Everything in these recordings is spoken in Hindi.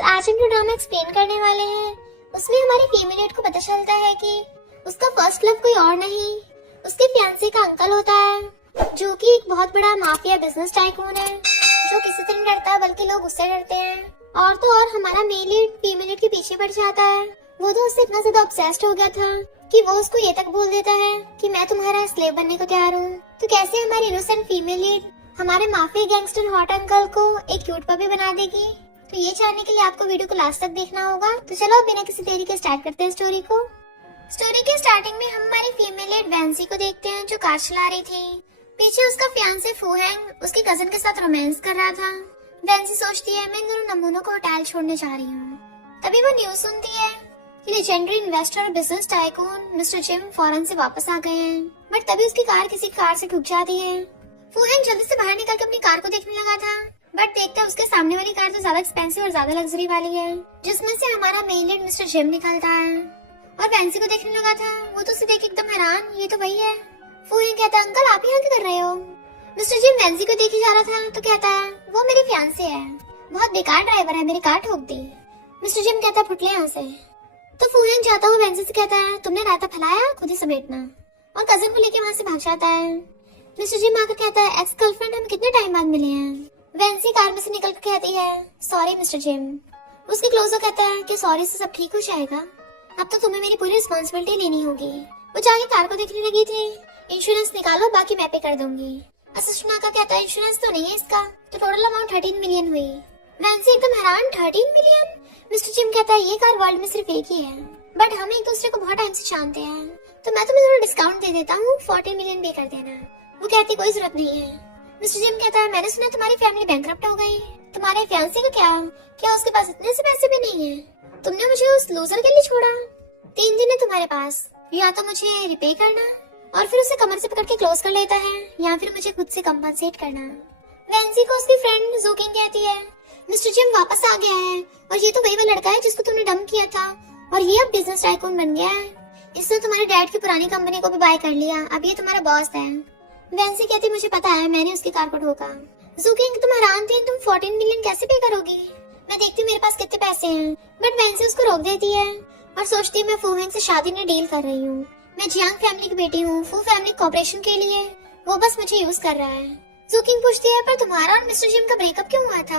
तो आज हम जो ड्रामा एक्सप्लेन करने वाले हैं उसमें हमारी फीमेल लीड को पता चलता है कि उसका फर्स्ट लव कोई और नहीं उसके फियांसे का अंकल होता है, जो कि एक बहुत बड़ा माफिया बिजनेस टाइकून है जो किसी से नहीं डरता बल्कि लोग उससे डरते हैं। और तो और हमारा मेल लीड फीमेल लीड के पीछे पड़ जाता है। वो तो उससे इतना ज्यादा ऑब्सेस्ड हो गया था कि वो उसको ये तक बोल देता है कि मैं तुम्हारा स्लेव बनने को तैयार हूँ। तो कैसे हमारी इनोसेंट फीमेल लीड हमारे माफिया गैंगस्टर हॉट अंकल को एक क्यूट पपी बना देगी, तो ये जानने के लिए आपको वीडियो को लास्ट तक देखना होगा। तो चलो बिना किसी देरी के स्टार्ट करते हैं स्टोरी को। स्टोरी के स्टार्टिंग में हम हमारी फीमेल लीड वैंसी को देखते हैं जो कार चला रही थी। पीछे उसका फियांसे फूहेंग उसके कजन के साथ रोमांस कर रहा था। वैंसी सोचती है मैं इन दोनों नमूनों को होटल छोड़ने जा रही हूँ। तभी वो न्यूज सुनती है कि लेजेंडरी इन्वेस्टर और business tycoon mister gym foreign से वापस आ गए हैं। बट तभी उसकी कार किसी कार से ठुक जाती है। फूहेंग जल्दी से बाहर निकल कर अपनी कार को देखने लगा था, बट देखता उसके सामने वाली कार तो ज्यादा एक्सपेंसिव और ज्यादा लग्जरी वाली है, जिसमें से हमारा मेल लीड मिस्टर जिम निकलता है। और वैंसी को देखने लगा था, वो तो उसे देख एकदम हैरान, ये तो वही है। फूहेंग कहता अंकल आप यहाँ क्या कर रहे हो? मिस्टर जिम वैंसी को देखे जा रहा था तो कहता है वो मेरे फियांसे है, बहुत बेकार ड्राइवर है, मेरी कार ठोक दी। मिस्टर जिम कहता फुट ले यहाँ से। तो फूहेंग जाता हुआ वैंसी से कहता है तुमने रायता फैलाया खुद ही समेटना, और कजन को लेके वहाँ से भाग जाता है। मिस्टर जिम आकर कहता है एक्स गर्लफ्रेंड हम कितने टाइम बाद मिले हैं। वैंसी कार में से निकल कर कहती है सॉरी मिस्टर जिम। उसके क्लोजर कहता है कि सॉरी से सब ठीक हो जाएगा, अब तो तुम्हें मेरी पूरी रिस्पॉन्सिबिलिटी लेनी होगी। वो जाके कार को देखने लगी थी, इंश्योरेंस निकालो बाकी मैं पे कर दूंगी। असिस्टेंट का कहता है इंश्योरेंस तो नहीं है इसका, तो टोटल अमाउंट 13 मिलियन हुई। वैंसी एकदम हैरान 13 मिलियन। मिस्टर जिम कहता है ये कार वर्ल्ड में सिर्फ एक ही है, बट हम एक दूसरे को बहुत टाइम से जानते हैं, तो मैं तुम्हें थोड़ा डिस्काउंट दे देता हूँ, 14 मिलियन पे कर देना। वो कहती कोई जरूरत नहीं है। मिस्टर जिम कहता है मैंने सुना तुम्हारी फैमिली बैंकरप्ट हो गई, तुम्हारे फियांसे को क्या उसके पास इतने से पैसे भी नहीं है? तुमने मुझे उस लूजर के लिए छोड़ा। 3 दिन है तुम्हारे पास, या तो मुझे रिपे करना और फिर उसे कमर से पकड़ के क्लोज कर लेता है, या फिर मुझे खुद से कंपनसेट करना। वैंसी को उसकी फ्रेंड जूकिंग कहती है मिस्टर जिम वापस आ गया है, और ये तो वही लड़का है जिसको तुमने डंप किया था, और ये अब बिजनेस टाइकून बन गया है। इसने तुम्हारे डैड की पुरानी कंपनी को भी बाय कर लिया, अब ये तुम्हारा बॉस है। वैंसी कहती मुझे पता है, मैंने उसकी कार को ठोका। जूकिंग तुम हैरान थी, तुम 14 मिलियन कैसे पे करोगी? मैं देखती हूँ मेरे पास कितने पैसे हैं। बट वैंसी उसको रोक देती है और सोचती है मैं फूहेंग से शादी में डील कर रही हूँ, मैं जियांग फैमिली की बेटी हूँ, फू फैमिली कॉर्पोरेशन के लिए वो बस मुझे यूज कर रहा है। जूकिंग पूछती है पर तुम्हारा और मिस्टर जिम का ब्रेकअप क्यों हुआ था?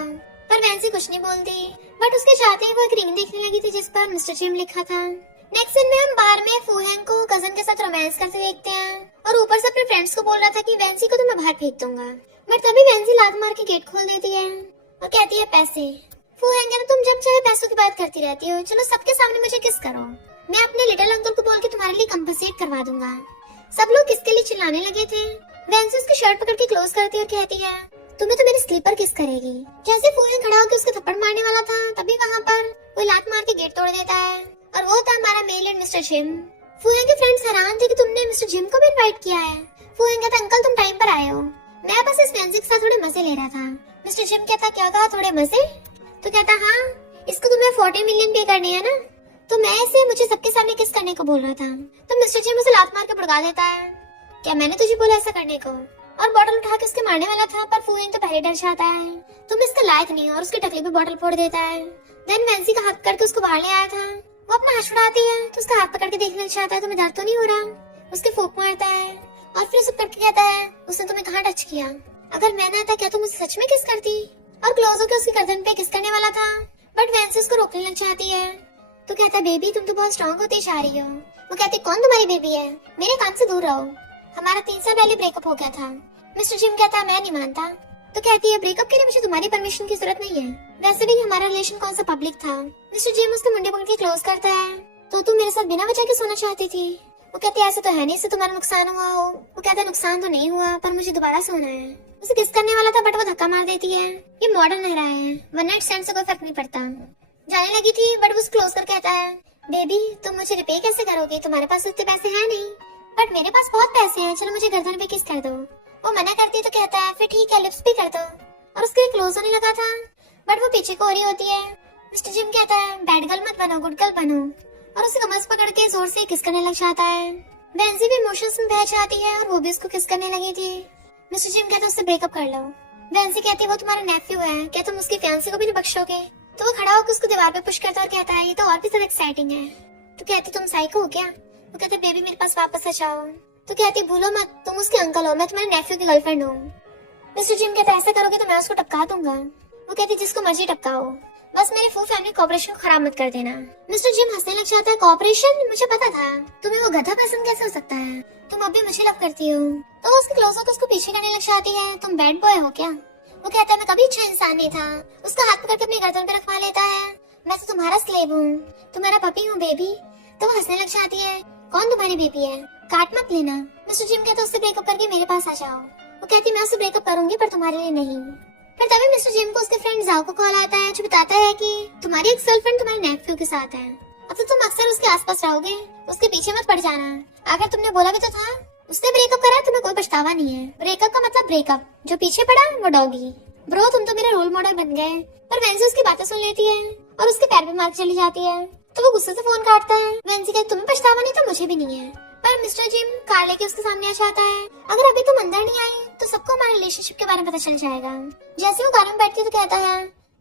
पर वैंसी कुछ नहीं बोलती, बट उसके चाहते ही वो एक रिंग देखने लगी थी जिस पर मिस्टर जिम लिखा था। नेक्स्ट सीन में हम बार में फूहेंग को कजन के साथ रोमांस करते देखते हैं, और ऊपर से अपने फ्रेंड्स को बोल रहा था कि वैंसी को तो मैं बाहर फेंक दूंगा। बट तभी वैंसी लात मार के गेट खोल देती है और कहती है पैसे। फूहेंग कहता तुम जब चाहे पैसों की बात करती रहती हो, चलो सबके सामने मुझे किस करो, मैं अपने लिटिल अंकल को बोल के तुम्हारे लिए कंपनसेट करवा दूंगा। सब लोग किसके लिए चिल्लाने लगे थे। वैंसी उसकी शर्ट पकड़ के क्लोज करती है और कहती है तुम्हें तो मेरी स्लीपर किस करेगी। जैसे फूहेंग खड़ा होकर उसको थप्पड़ मारने वाला था, तभी वहाँ पर कोई लात मार के गेट तोड़ देता है, और वो था हमारा मेल लीड मिस्टर जिम। फूहेंग के फ्रेंड्स हैरान थे कि तुमने मिस्टर जिम को भी इनवाइट किया है। फूहेंग कहता अंकल तुम टाइम पर आए हो, मैं बस इस वैंसी के साथ थोड़े मजे ले रहा था। मिस्टर जिम कहता क्या कहा थोड़े मजे? तो कहता हाँ इसको तुम्हें 14 मिलियन पे करने है ना, तो मैं इसे मुझे सबके सामने किस करने को बोल रहा था। तो मिस्टर जिम उसे लात मार के भड़का देता है, क्या मैंने तुझे बोला ऐसा करने को? और बॉटल उठा के उसके मारने वाला था, पर फूहेंग तो पहले डर जाता है, तुम इसका लायक नहीं हो, और उसकी टकली पे बॉटल फोड़ देता है। देन वैंसी का हाथ करके उसको बाहर ले आया था, वो अपना हाथ छुड़ाती है तो उसका हाथ पकड़ के देखना चाहता है तुम्हें दर्द तो नहीं हो रहा। उसके फूंक मारता है और फिर उसे पकड़ के कहता है उसने तुम्हें कहाँ टच किया? अगर मैं ना था क्या तुम मुझे सच में किस करती? और क्लोज होकर उसकी गर्दन पे किस करने वाला था, बट वैंसी उसको रोकने लग जाती है। तो कहता है बेबी तुम तो बहुत स्ट्रॉन्ग होती जा रही हो। वो कहती कौन तुम्हारी बेबी है, मेरे काम से दूर रहो, हमारा 3 साल पहले ब्रेकअप हो गया था। मिस्टर जिम कहता है मैं नहीं मानता। तो कहती है ब्रेकअप के लिए मुझे तुम्हारी परमिशन की जरूरत नहीं है, वैसे भी हमारा रिलेशन कौन सा पब्लिक था। मिस्टर जिम उसके मुंडे पकड़ के क्लोज करता है, तो तुम मेरे साथ बिना वजह के सोना चाहती थी? वो कहती है ऐसा तो है नहीं, इससे तुम्हारा नुकसान हुआ हो। वो कहता है नुकसान तो नहीं हुआ, पर मुझे दोबारा सोना है। उसे किस करने वाला था, बट वो धक्का मार देती है। ये मॉडर्न रह रहा है, वन नाइट स्टैंड से कोई फर्क नहीं पड़ता। जाने लगी थी, बट वो क्लोज कर कहता है बेबी तुम मुझे रिपे कैसे करोगे, तुम्हारे पास उतने पैसे है नहीं। बट मेरे पास बहुत पैसे हैं, चलो मुझे गर्दन पे किस कर दो। वो मना करती तो कहता है फिर ठीक है लिप्स पे कर दो, और उसके क्लोज होने लगा था, बट वो पीछे को हो रही होती है। मिस्टर जिम कहता है बैड गर्ल मत बनो, गुड गर्ल बनो, और उसे कमर पकड़ के जोर से किस करने लग जाता है। वैंसी भी इमोशंस में बह जाती है और वो भी उसको किस करने लगी थी। मिस्टर जिम कहता है उससे ब्रेकअप कर लो। वैंसी कहती है वो तुम्हारा नेफ्यू है, क्या तुम उसके फियांसे को भी नहीं बख्शोगे? तो वो खड़ा होकर उसको दीवार पे पुश करता और कहता है ये तो और भी ज्यादा एक्साइटिंग है। तो कहती तुम साइको हो क्या? वो कहते बेबी मेरे पास वापस आ जाओ। तो कहती भूलो मत तुम उसके अंकल हो, मैं तुम्हारे नेफ्यू की गर्लफ्रेंड हूँ। मिस्टर जिम कहता ऐसा करोगे तो मैं उसको टपका दूंगा। वो कहती जिसको मर्जी टपकाओ, बस मेरे फुल फैमिली कॉर्पोरेशन को खराब मत कर देना। मिस्टर जिम हंसने लग जाता है कॉर्पोरेशन, मुझे पता था। तुम्हें वो गधा पसंद कैसे हो सकता है? तुम अब भी मुझे लव करती हो। तो वो उसके क्लोज होकर उसको पीछे करने लग जाती है। तुम बैड बॉय हो क्या? वो कहता है मैं कभी अच्छा इंसान नहीं था। उसका हाथ पकड़ के अपनी गर्दन पे रखवा लेता है। मैं तो तुम्हारा स्लेव हूँ, तुम्हारा पपी हूँ बेबी। तो वो हंसने लग जाती है। कौन तुम्हारी बेबी है? काट मत लेना। मिस्टर जिम कहता उससे ब्रेकअप करके मेरे पास आ जाओ। वो कहती मैं उससे ब्रेकअप करूंगी पर तुम्हारे लिए नहीं। फिर तभी मिस्टर जिम को उसके फ्रेंड जाओ को कॉल आता है जो बताता है कि तुम्हारी एक गर्लफ्रेंड तुम्हारे नेफ्यू के साथ है। अब तो तुम अक्सर उसके आसपास रहोगे, उसके पीछे मत पड़ जाना। अगर तुमने बोला भी तो था उसने ब्रेकअप करा, तुम्हें कोई पछतावा नहीं है। ब्रेकअप का मतलब ब्रेकअप, जो पीछे पड़ा वो डॉगी। ब्रो तुम तो मेरे रोल मॉडल बन गए। पर वेंसी उसकी बातें सुन लेती है और उसके पैर पे मार चली जाती है। तो वो गुस्से से फोन काटता है। वेंसी कहती तुम्हें पछतावा नहीं तो मुझे भी नहीं है। पर मिस्टर जिम कार लेके उसके सामने आ जाता है। अगर अभी तुम अंदर नहीं आई तो सबको हमारे रिलेशनशिप के बारे में पता चल जाएगा। जैसे वो कार में बैठती है तो कहता है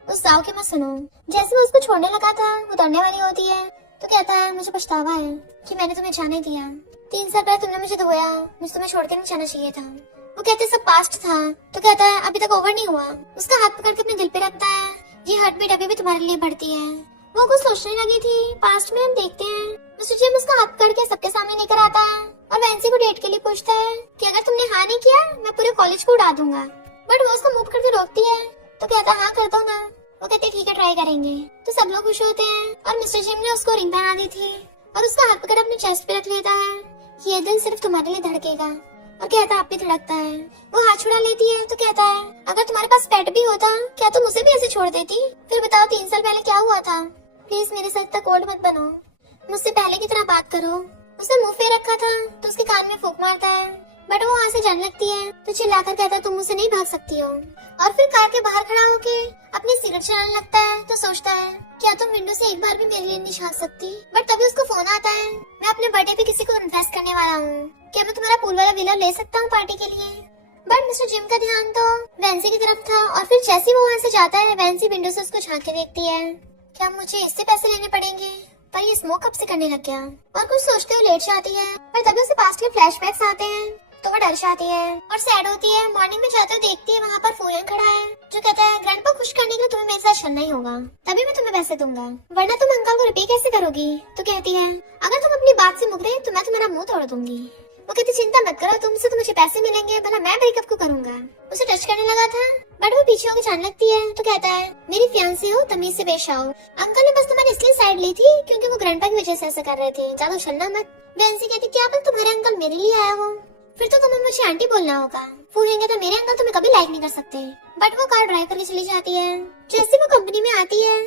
उस जाओ के मत सुनो। जैसे वो उसको छोड़ने लगा था वो दौड़ने वाली होती है तो कहता है मुझे पछतावा है कि मैंने तुम्हें जाने दिया। 3 साल पहले तुमने मुझे धोया, मुझे तुम्हें छोड़ के नहीं जाना चाहिए था। वो कहते सब पास्ट था। तो कहता है अभी तक ओवर नहीं हुआ। उसका हाथ पकड़ के अपने दिल पे रखता है। ये हार्ट बीट अभी भी तुम्हारे लिए बढ़ती है। वो कुछ सोचने लगी थी। पास्ट में हम देखते हैं मिस्टर जिम उसका हाथ पकड़ के सबके सामने लेकर आता है और वेंसी को डेट के लिए पूछता है कि अगर तुमने हाँ नहीं किया मैं पूरे कॉलेज को उड़ा दूंगा। बट वो उसको मूव करके रोकती है। तो कहता हाँ कर दो ना। वो कहते ठीक है ट्राई करेंगे। तो सब लोग खुश होते हैं और मिस्टर जिम ने उसको रिंग पहना दी थी और उसका हाथ पकड़ अपने चेस्ट पे रख लेता है। ये दिल सिर्फ तुम्हारे लिए धड़केगा। और कहता आप भी धड़कता है। वो हाथ छुड़ा लेती है तो कहता है अगर तुम्हारे पास पेट भी होता क्या तुम उसे भी ऐसे छोड़ देती? फिर बताओ 3 साल पहले क्या हुआ था? प्लीज मेरे साथ इतना कोल्ड मत बनो, मुझसे पहले की तरह बात करो। उसने मुंह फेर रखा था तो उसके कान में फूंक मारता है। बट वो वहाँ से जाने लगती है तो चिल्लाकर कहता है तुम मुझसे नहीं भाग सकती हो। और फिर कार के बाहर खड़ा होके अपनी सिगरेट चलाने लगता है। तो सोचता है क्या तुम विंडो से एक बार भी मेरे लिए नहीं झांक सकती? बट तभी उसको फोन आता है मैं अपने बर्थडे पे किसी को इन्वेस्ट करने वाला हूँ, क्या मैं तुम्हारा पूल वाला विला ले सकता हूँ पार्टी के लिए? बट मिस्टर जिम का ध्यान तो वेंसी की तरफ था और फिर जैसे वो वहाँ से जाता है वेंसी विंडो से उसको झांक के देखती है। क्या मुझे इससे पैसे लेने पड़ेंगे? पर ये स्मोक कब से करने लग गया? और कुछ सोचते हुए लेट जाती है। पर तभी उसे पास्ट के फ्लैशबैक्स आते हैं तो वो डर जाती है और सैड होती है। मॉर्निंग में जाते हुए देखती है वहाँ पर फूलन खड़ा है जो कहता है ग्रैंडपा खुश करने के लिए तुम्हें मेरे साथ चलना ही होगा, तभी मैं तुम्हें पैसे दूंगा, वरना तुम अंकल को रिपे कैसे करोगी? तो कहती है अगर तुम अपनी बात से मुकरे तो मैं तुम्हारा मुंह तोड़ दूंगी। वो कहती चिंता मत करो, तुमसे तो मुझे पैसे मिलेंगे, भला मैं ब्रेकअप को करूंगा। उसे टच करने लगा था बट वो पीछे होकर जाने लगती है तो कहता है मेरी फियांसी हो तमीज से पेश आओ। अंकल ने बस तुम्हारी इसलिए साइड ली थी क्योंकि वो ग्रैंडपा की वजह से ऐसा कर रहे थे, ज्यादा चलना मत। बेंसी कहती क्या पता तुम्हारे अंकल मेरे लिए आया हो, फिर तो तुम्हें मुझे आंटी बोलना होगा। फूहेंगे तो मेरे अंकल तुम्हें कभी लाइक नहीं कर सकते। बट वो कार ड्राइव करके चली जाती है। जैसे वो कंपनी में आती है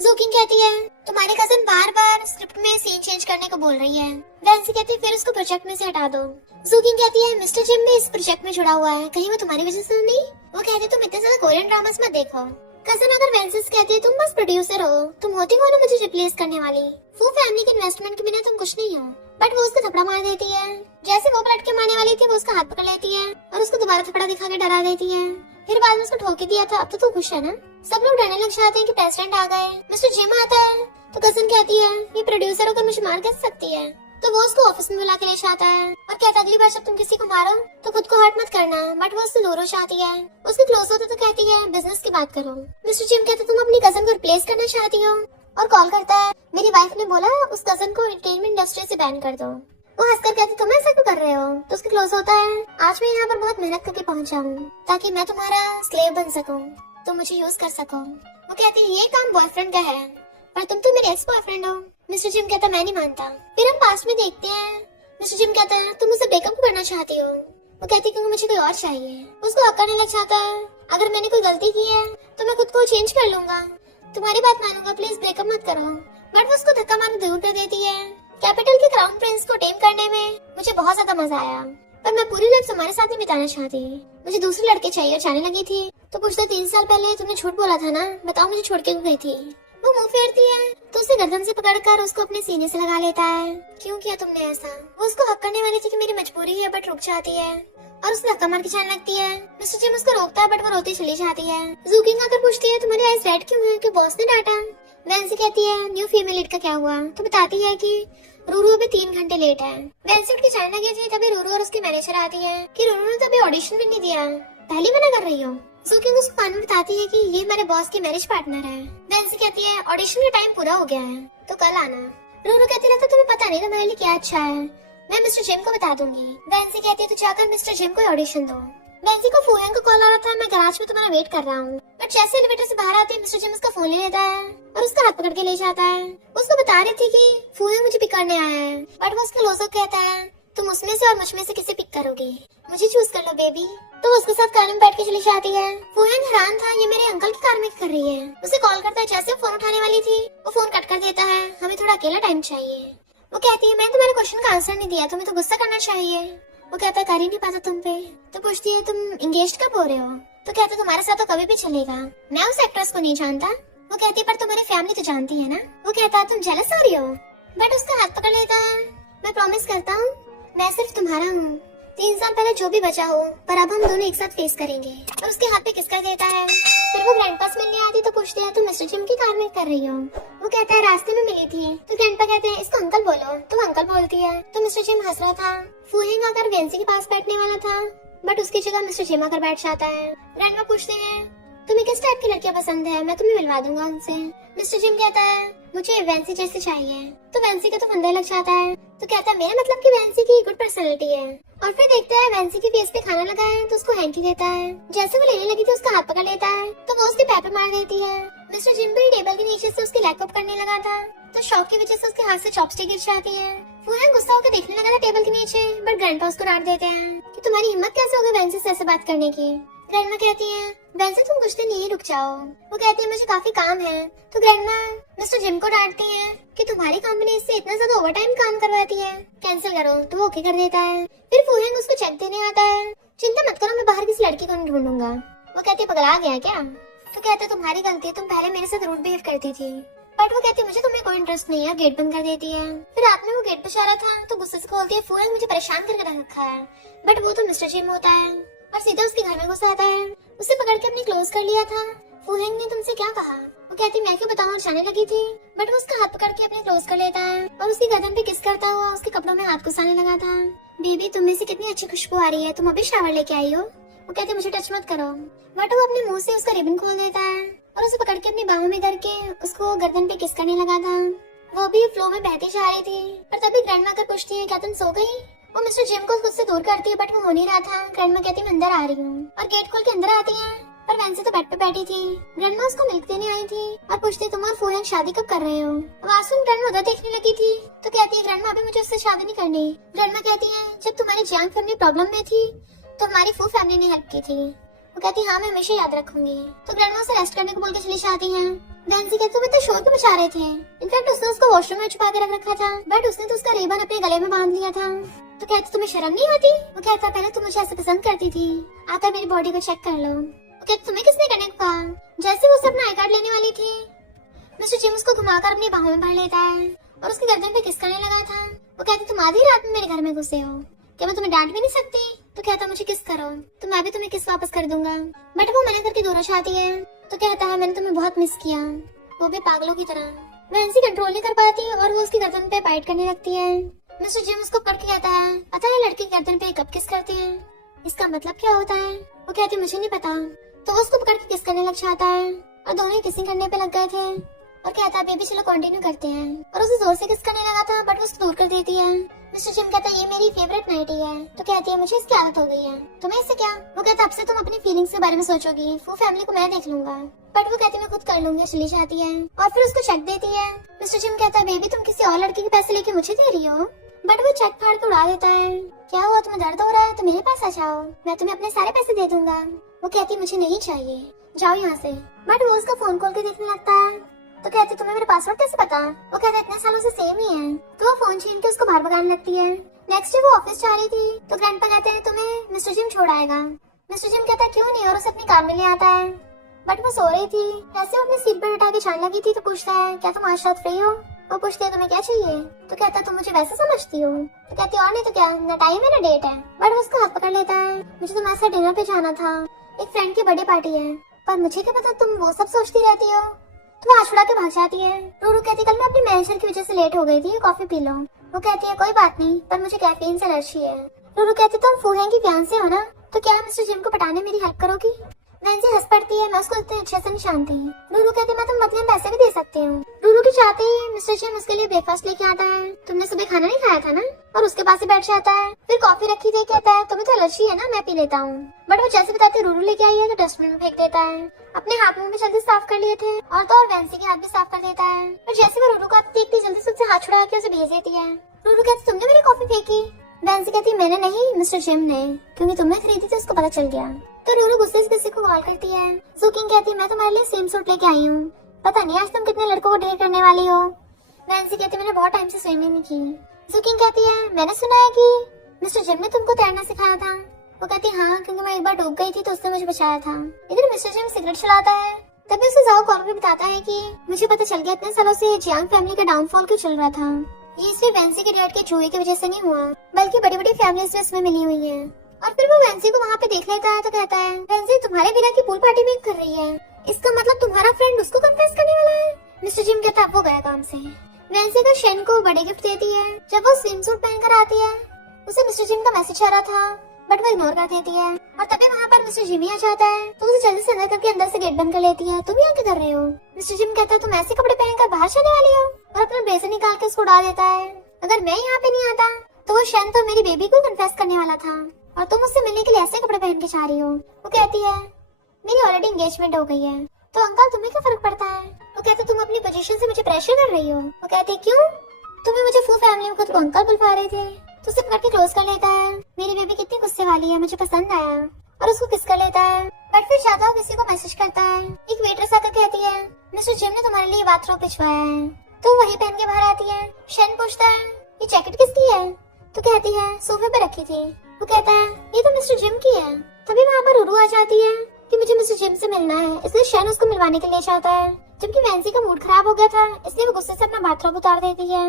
जोकिंग कहती है तुम्हारी कजन बार बार स्क्रिप्ट में सीन चेंज करने को बोल रही है। वेंसी कहती है फिर उसको प्रोजेक्ट में से हटा दो। जोकिंग कहती है मिस्टर जिम भी इस प्रोजेक्ट में जुड़ा हुआ है, कहीं वो तुम्हारी वजह से नहीं? वो कहती है तुम इतने ज्यादा कोरियन ड्रामास मत देखो। कजन अगर वेंसिस कहती है तुम बस प्रोड्यूसर हो, तुम होती हो ना मुझे रिप्लेस करने वाली, फू फैमिली के इन्वेस्टमेंट के बिना तुम कुछ नहीं हो। बट वो उसको थपड़ा मार देती है। जैसे वो पलट के मारने वाली थी वो उसका हाथ पकड़ लेती है और उसको दोबारा थपड़ा दिखा के डरा देती है। फिर बाद में उसको ठोक दिया था, अब तो तू खुश है ना? सब लोग डरने लग जाते हैं कि प्रेसिडेंट आ गए। मिस्टर जिम आता है तो कजन कहती है ये प्रोड्यूसर होकर मुझे मार कैसे सकती है? तो वो उसको ऑफिस में बुला के ले जाता है और कहता है अगली बार जब तुम किसी को मारो तो खुद को हर्ट मत करना। बट वो उससे दूर हो जाती है। उसके क्लोज होते तो कहती है बिजनेस की बात करो। मिस्टर जिम कहते तुम अपनी कजन को रिप्लेस करना चाहती हो और कॉल करता है मेरी वाइफ ने बोला उस कजन को एंटरटेनमेंट इंडस्ट्री से बैन कर दो। वो हंसकर कहती तुम ऐसा क्यों कर रहे हो? तो उसके क्लोज होता है आज मैं यहाँ पर बहुत मेहनत करके पहुँचा हूँ ताकि मैं तुम्हारा स्लेव बन सकूँ, तो मुझे यूज कर सको। वो कहती है ये काम बॉयफ्रेंड का है पर तुम तो मेरे एक्स बॉयफ्रेंड हो। मिस्टर जिम कहता मैं नहीं मानता। फिर हम पास में देखते हैं मिस्टर जिम कहता है तुम मुझसे ब्रेकअप करना चाहती हो। वो कहती है क्योंकि मुझे कोई और चाहिए। उसको हक करने लग जाता है अगर मैंने कोई गलती की है तो मैं खुद को चेंज कर लूंगा, तुम्हारी बात मानूंगा, प्लीज ब्रेकअप मत करो। बट वो उसको धक्का मारने दूर कर देती है। कैपिटल के क्राउन प्रिंस को टेम करने में मुझे बहुत ज्यादा मजा आया पर मैं पूरी लाइफ तुम्हारे साथ ही बिताना चाहती। मुझे दूसरे लड़के चाहिए और जाने लगी थी तो पूछता 3 साल पहले तुमने झूठ बोला था ना, बताओ मुझे छोड़ के क्यों गई थी? वो मुंह फेरती है तो उसे गर्दन से पकड़कर उसको अपने सीने से लगा लेता है। क्यों किया तुमने ऐसा? वो उसको हक करने वाली थी कि मेरी मजबूरी है बट रुक जाती है और उसे धक्का मार के जाने लगती है। मिस्टर जिम उसको रोकता है बट वो रोती चली जाती है। जूकिंग आकर पूछती है तुम्हारी आईज रेड क्यों है, कि बॉस ने डांटा। वेंसी कहती है न्यू फीमेल लीड का क्या हुआ, तो बताती है कि रूरू अभी 3 घंटे लेट है। वेंसी उठ के जाने लगी थी तभी रूरू और उसकी मैनेजर आती है कि रूरू ने तो अभी ऑडिशन भी नहीं दिया, पहले मना कर रही हो। जूकिंग उसको कान में बताती है कि ये हमारे बॉस की मैरिज पार्टनर है। वेंसी कहती है ऑडिशन का टाइम पूरा हो गया है तो कल आना। रूरू कहती है तो तुम्हें पता नहीं तुम्हारे लिए क्या अच्छा है, मैं मिस्टर जिम को बता दूंगी। वेंसी कहती है तो जाकर मिस्टर जिम को ऑडिशन दो। वेंसी को फूहेंग का कॉल आ रहा था, मैं गैराज में तुम्हारा वेट कर रहा हूँ। बट जैसे एलिवेटर से बाहर आते मिस्टर जिम उसका फोन ले लेता है और उसका हाथ पकड़ के ले जाता है। उसको बता रही थी कि फूहेंग मुझे पिक करने आया है, बट वो उसका क्लोजअप कहता है तुम उसमें से और मुझ में से किसे पिक करोगी, मुझे चूज कर लो बेबी। तो उसके साथ कार में बैठ के चली जाती है। फूहेंग हैरान था ये मेरे अंकल की कार में कर रही है। उसे कॉल करता है, जैसे वो फोन उठाने वाली थी वो फोन कट कर देता है, हमें थोड़ा अकेला टाइम चाहिए। वो कहती है मैं तुम्हारे क्वेश्चन का आंसर नहीं दिया, तुम्हें तो गुस्सा करना चाहिए। वो कहता है कर ही नहीं पाता तुम पे। तो पूछती है तुम इंगेज कब हो रहे हो, तो कहता है तुम्हारे साथ तो कभी भी चलेगा, मैं उस एक्ट्रेस को नहीं जानता। वो कहती है पर तुम्हारी फैमिली तो जानती है ना। वो कहता है तुम जेलस हो रही हो, बट उसका हाथ पकड़ लेता है। मैं प्रॉमिस करता हूँ मैं सिर्फ तुम्हारा हूँ, 3 साल पहले जो भी बचा हो पर अब हम दोनों एक साथ फेस करेंगे। और उसके हाथ पे किसका देता है। फिर वो ग्रैंडपास मिलने आती तो पूछते हैं तुम मिस्टर जिम की कार में कर रही हो। वो कहता है रास्ते में मिली थी। तो ग्रैंडपा कहते हैं इसको अंकल बोलो, तो अंकल बोलती है। तो मिस्टर जिम हंस रहा था। फूहेंग आकर वेंसी के पास बैठने वाला था बट उसकी जगह मिस्टर जिम आकर बैठ जाता है। ग्रैंडपा पूछते हैं तुम्हें किस टाइप की लड़कियां पसंद है, मैं तुम्हें मिलवा दूंगा उनसे। मिस्टर जिम कहता है मुझे वेंसी जैसी चाहिए। तो वेंसी का तो फंदे लग जाता है। तो कहता है मेरा मतलब कि वेंसी की गुड पर्सनालिटी है। और फिर देखता है वेंसी की फेस पे खाना लगा है तो उसको हैंकी देता है। जैसे वो लेने लगी थी उसका हाथ पकड़ लेता है तो वो उसके पैर पे मार देती है। मिस्टर जिम भी टेबल के नीचे से उसकी लैग अप करने लगा था तो शॉक की वजह से उसके हाथ से चॉपस्टिक गिर जाती है। फूहेंग गुस्सा होकर देखने लगा था टेबल के नीचे बट ग्रैंडपा उसको डांट देते हैं कि तुम्हारी हिम्मत कैसे हो गई वेंसी से ऐसे बात करने की। ग्रैंडमा कहती है वैसे तुम कुछ दिन यहीं रुक जाओ। वो कहती है मुझे काफी काम है। तो ग्रैंडमा मिस्टर जिम को डांटती है कि तुम्हारी कंपनी इससे इतना ज्यादा ओवरटाइम काम करवाती है, कैंसिल करो। तो वो ओके कर देता है। फिर फूहेंग उसको चेक देने आता है। चिंता मत करो मैं बाहर किसी लड़की को नहीं ढूंढूंगा। वो कहती है पगला गया क्या। तो कहते तुम्हारी गलती है, तुम पहले मेरे साथ रूड बिहेव करती थी। बट वो कहती है मुझे तुम्हें कोई इंटरेस्ट नहीं है, गेट बंद कर देती है। फिर रात में वो गेट पे जा रहा था तो गुस्से से खोलती है फूहेंग मुझे परेशान करके रख रखा है। बट वो तो मिस्टर जिम होता है और सीधा उसके घर में घुस आता है। उसे पकड़ के अपने क्लोज कर लिया था। फूहेंग ने तुमसे क्या कहा। वो कहती मैं क्यों बताऊं, और जाने लगी थी बट वो उसका हाथ पकड़ के अपने क्लोज कर लेता है और उसकी गर्दन पे किस करता हुआ उसके कपड़ों में हाथ घुसाने लगा था। बेबी तुम में से कितनी अच्छी खुशबू आ रही है, तुम अभी शावर लेके आई हो। वो कहती मुझे टच मत करो बट वो अपने मुंह से उसका रिबन खोल देता है और उसे पकड़ के अपनी बाहों में करके उसको गर्दन पे किस करने लगा था। वो भी फ्लो में बहती जा रही थी पर तभी ग्रैंडमा कर पूछती है क्या तुम सो गई। वो मिस्टर जिम को खुद से दूर करती है बट वो हो नहीं रहा था। ग्रैंडमा कहती है मैं अंदर आ रही हूँ और गेट खोल के अंदर आती है पर वेंसी तो बेड पे बैठी थी। ग्रैंडमा उसको मिल्क देने आई थी और पूछती तुम और फूहेंग शादी कब कर रहे हो। आवाज सुन ग्रैंडमा उधर देखने लगी थी तो कहती है ग्रैंडमा अभी मुझे उससे शादी नहीं करनी। ग्रैंडमा कहती है जब तुम्हारी जैंग फैमिली प्रॉब्लम में थी तो हमारी फू फैमिली ने हेल्प की थी। वो कहती हाँ मैं हमेशा याद रखूंगी। तो ग्रैंडमा उसे रेस्ट करने को बोल के चली जाती है। वेंसी कहती तुम इतना शोर क्यों मचा रहे थे। इनफैक्ट उसने उसको वॉशरूम में छुपा के रख रखा था बट उसने तो उसका रिबन अपने गले में बांध लिया था। तो कहती तुम्हें शर्म नहीं होती। वो कहता पहले तुम मुझे ऐसे पसंद करती थी, आकर मेरी बॉडी को चेक कर लो। वो कहती तुम्हें किसने करने को कहा। जैसे वो अपना आई कार्ड लेने वाली थी मिस्टर जिम उसको घुमाकर अपनी बाहों में भर लेता है और उसके गर्दन पे किस करने लगा था। वो कहती तुम आधी रात में मेरे घर में घुसे हो, क्या मैं तुम्हें डांट भी नहीं सकती। तो कहता मुझे किस करो तो मैं भी तुम्हें किस वापस कर दूंगा। बट वो मना करके दूर जाती है। तो कहता है मैंने तुम्हें बहुत मिस किया, वो भी पागलों की तरह। वेंसी कंट्रोल नहीं कर पाती और वो उसकी गर्दन पे बाइट करने लगती है। मिस्टर जिम उसको पकड़ के कहता है पता है लड़की की गर्दन पे कब किस करते हैं, इसका मतलब क्या होता है। वो कहती मुझे नहीं पता। तो वो उसको पकड़ के किस करने लग जाता है और दोनों ही किसिंग करने पे लग गए थे और कहता है बेबी चलो कंटिन्यू करते हैं। और उसे जोर से किस करने लगा था बट वो उसको दूर कर देती है। मिस्टर जिम कहता है ये मेरी फेवरेट नाइटी है। तो कहती है मुझे इसकी आदत हो गई है, तुम्हें इससे क्या। वो कहता अब से तुम अपनी फीलिंग्स के बारे में सोचोगी, वो फैमिली को मैं देख लूंगा। बट वो कहती मैं खुद कर लूंगी, चली जाती है और फिर उसको चेक देती है। मिस्टर जिम कहता है बेबी तुम किसी और लड़के के पैसे लेके मुझे दे रही हो। बट वो चेक फाड़ के उड़ा देता है। क्या हुआ तुम्हें दर्द हो रहा है तो मेरे पास आ जाओ, मैं तुम्हें अपने सारे पैसे दे दूंगा। वो कहती मुझे नहीं चाहिए, जाओ यहाँ से। बट वो उसका फोन खोल के देखने लगता है। तो कहती तुम्हें मेरा पासवर्ड कैसे पता। वो कहता है इतने सालों से सेम ही है। तो वो फोन छीन के उसको बाहर भगाने लगती है। नेक्स्ट डे वो ऑफिस जा रही थी तो ग्रैंडपा कहते हैं तुम्हें मिस्टर जिम छोड़ आएगा। मिस्टर जिम कहता है क्यों नहीं और उसे अपनी कार में ले आता है। बट वो सो रही थी। जैसे वो अपनी सीट पर उठा के जाने लगी थी तो पूछता है क्या तुम आज रात फ्री हो। वो पूछती है तुम्हें क्या चाहिए, तो कहता है तुम मुझे वैसे समझती हो, तो कहती है और नहीं तो क्या, ना टाइम है ना डेट है। बट वो उसका हाथ पकड़ लेता है, मुझे तुम्हारे साथ डिनर पे जाना था, एक फ्रेंड की बर्थडे पार्टी है, पर मुझे क्या पता तुम वो सब सोचती रहती हो। तो वो हाथ छुड़ा के भाग जाती है। रूरू कहती है कल मैं अपने मैनेजर की वजह से लेट हो गई थी, कॉफी पी लो। वो कहती है कोई बात नहीं, पर मुझे कैफीन से एलर्जी है। रूरू कहती तुम फूहें की फियांसे हो ना, तो क्या मिस्टर जिम को पटाने मेरी हेल्प करोगी। वैंसी हंस पड़ती है, मैं उसको इतने अच्छे से नहीं जानती। रूरू कहती मैं तुम बदले में पैसे भी दे सकती हूँ। रूरू की चाहते ही मिस्टर जिम उसके लिए ब्रेकफास्ट लेके आता है। तुमने सुबह खाना नहीं खाया था ना, और उसके पास ही बैठ जाता है। फिर कॉफी रखी थी, कहता है तुम्हें तो एलर्जी है ना, मैं पी लेता हूँ। बट वो जैसे बताते रूरू लेके आई है तो डस्टबिन में फेंक देता है। अपने हाथ मुंह भी जल्दी साफ कर लिए थे, और तो और वैंसी के हाथ भी साफ कर देता है। और जैसे वो रूरू को आती देखती जल्दी से उससे हाथ छुड़ा के उसे भेज देती है। रूरू कहती तुमने मेरी कॉफी फेंकी। वैंसी कहती मैंने नहीं, मिस्टर जिम ने, क्योंकि तुमने खरीदी थी उसको पता चल गया। तो रूरू गुस्से से किसी को कॉल करती है। जुकिंग कहती है मैं तुम्हारे लिए स्विम सूट लेके आई हूँ, पता नहीं आज तुम कितने लड़कों को डेट करने वाली हो। वैंसी कहती मैंने बहुत टाइम से स्विमिंग नहीं की। जुकिंग कहती है मैंने सुना है कि मिस्टर जिम ने तुमको तैरना सिखाया था। वो कहती है हाँ, क्योंकि मैं एक बार डूब गई थी तो उसने मुझे बचाया था। इधर मिस्टर जिम सिगरेट चलाता है, तभी उसे जाओ कॉल पे बताता है कि मुझे पता चल गया इतने सालों से जियांग फैमिली का डाउनफॉल क्यों चल रहा था। ये सिर्फ वैंसी के डैड के जुए की वजह से नहीं हुआ, बल्कि बड़ी बड़ी फैमिलीज भी इसमें मिली हुई है। और फिर वो वैंसी को वहाँ पे देख लेता है तो कहता है वैंसी तुम्हारे विला की पूल पार्टी में कर रही है, इसका मतलब तुम्हारा फ्रेंड उसको कन्फेस करने वाला है। मिस्टर जिम कहता है वो गया काम से। वैंसी का शेन को बड़े गिफ्ट देती है। जब वो स्विम सूट पहनकर आती है उसे मिस्टर जिम का मैसेज आ रहा था, बट वो इग्नोर कर देती है। और तभी वहाँ पर मिस्टर जिम ही आ जाता है, तो उसे जल्दी से अंदर करके अंदर से गेट बंद कर लेती है। तुम यहाँ क्या कर रहे हो। मिस्टर जिम कहता है तुम ऐसे कपड़े पहनकर बाहर जाने वाली हो, और अपना ब्लेजर निकाल के उसको उड़ा देता है। अगर मैं यहाँ पे नहीं आता तो वो शेन तो मेरी बेबी को कन्फेस करने वाला था, और तुम उससे मिलने के लिए ऐसे कपड़े पहन के जा रही हो। वो कहती है मेरी ऑलरेडी एंगेजमेंट हो गई है, तो अंकल तुम्हें क्या फर्क पड़ता है। वो कहते तुम अपनी पोजीशन से मुझे प्रेशर कर रही हो। वो कहती क्यों, तुम्हें मुझे फू फैमिली में खुद को अंकल बुलवा रहे थे। तो उसे पकड़ के क्लोज कर लेता है। मेरी बेबी कितनी गुस्से वाली है, मुझे पसंद आया, और उसको किस कर लेता है। बट फिर चाहता हूँ किसी को मैसेज करता है। एक वेट्रेस आकर कहती है मिस्टर जिम ने तुम्हारे लिए बाथरोब भिजवाया है, तो वही पहन के बाहर आती है। शेन पूछता है ये जैकेट किसकी है, तो कहती है सोफे पे रखी थी। वो कहता है ये तो मिस्टर जिम की है। तभी वहाँ पर रूरू आ जाती है कि मुझे मिस्टर जिम से मिलना है, इसलिए शेन उसको मिलवाने के लिए चाहता है। जबकि वैंसी का मूड खराब हो गया था, इसलिए वो गुस्से से अपना बाथरोब उतार देती है